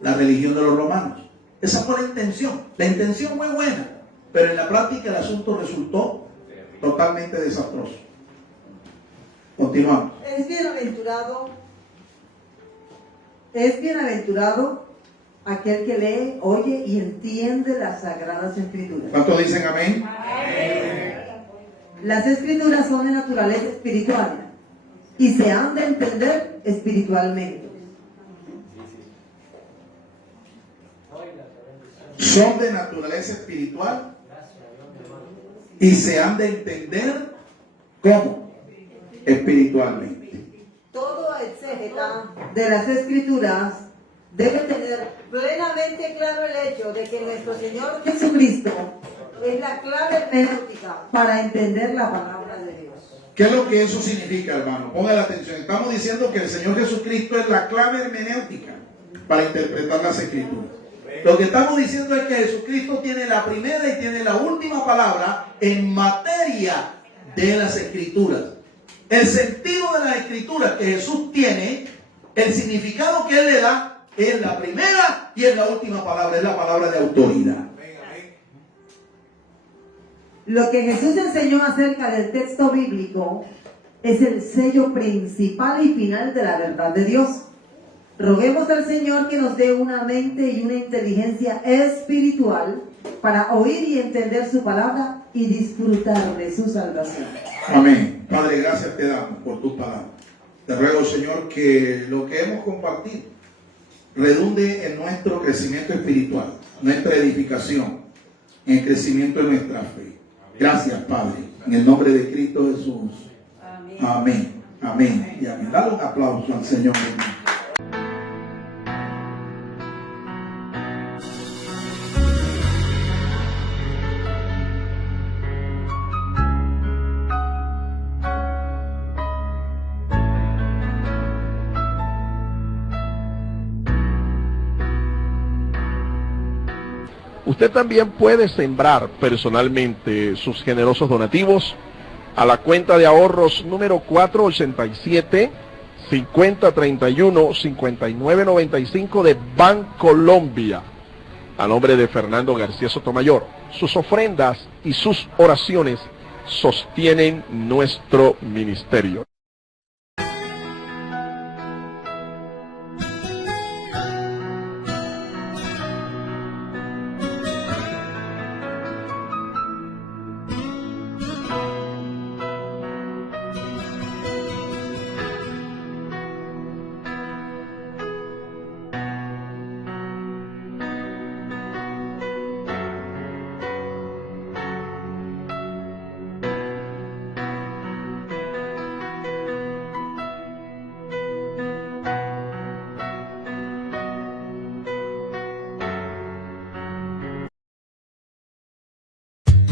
la religión de los romanos. Esa fue la intención. La intención fue buena, pero en la práctica el asunto resultó totalmente desastroso. Continuamos. Es bienaventurado aquel que lee, oye y entiende las sagradas escrituras. ¿Cuántos dicen amén? Las escrituras son de naturaleza espiritual y se han de entender espiritualmente. Son de naturaleza espiritual y se han de entender ¿cómo? Espiritualmente. Todo exégeta de las escrituras debe tener plenamente claro el hecho de que nuestro Señor Jesucristo es la clave hermenéutica para entender la palabra de Dios. ¿Qué es lo que eso significa, hermano? Ponga la atención. Estamos diciendo que el Señor Jesucristo es la clave hermenéutica para interpretar las escrituras. Lo que estamos diciendo es que Jesucristo tiene la primera y tiene la última palabra en materia de las escrituras. El sentido de las escrituras que Jesús tiene, el significado que Él le da, es la primera y es la última palabra, es la palabra de autoridad. Lo que Jesús enseñó acerca del texto bíblico es el sello principal y final de la verdad de Dios. Roguemos al Señor que nos dé una mente y una inteligencia espiritual para oír y entender su palabra y disfrutar de su salvación. Amén. Padre, gracias te damos por tus palabras. Te ruego, Señor, que lo que hemos compartido redunde en nuestro crecimiento espiritual, nuestra edificación, en el crecimiento de nuestra fe. Gracias, Padre. En el nombre de Cristo Jesús. Amén. Amén. Y amén. Dale un aplauso al Señor. Usted también puede sembrar personalmente sus generosos donativos a la cuenta de ahorros número 487-5031-5995 de Bancolombia, a nombre de Fernando García Sotomayor. Sus ofrendas y sus oraciones sostienen nuestro ministerio.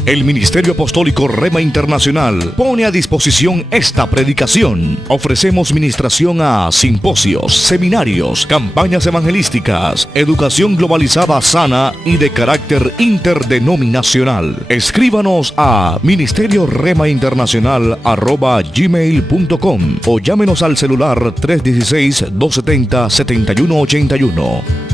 El Ministerio Apostólico Rema Internacional pone a disposición esta predicación. Ofrecemos ministración a simposios, seminarios, campañas evangelísticas, educación globalizada sana y de carácter interdenominacional. Escríbanos a ministerioremainternacional@gmail.com o llámenos al celular 316-270-7181.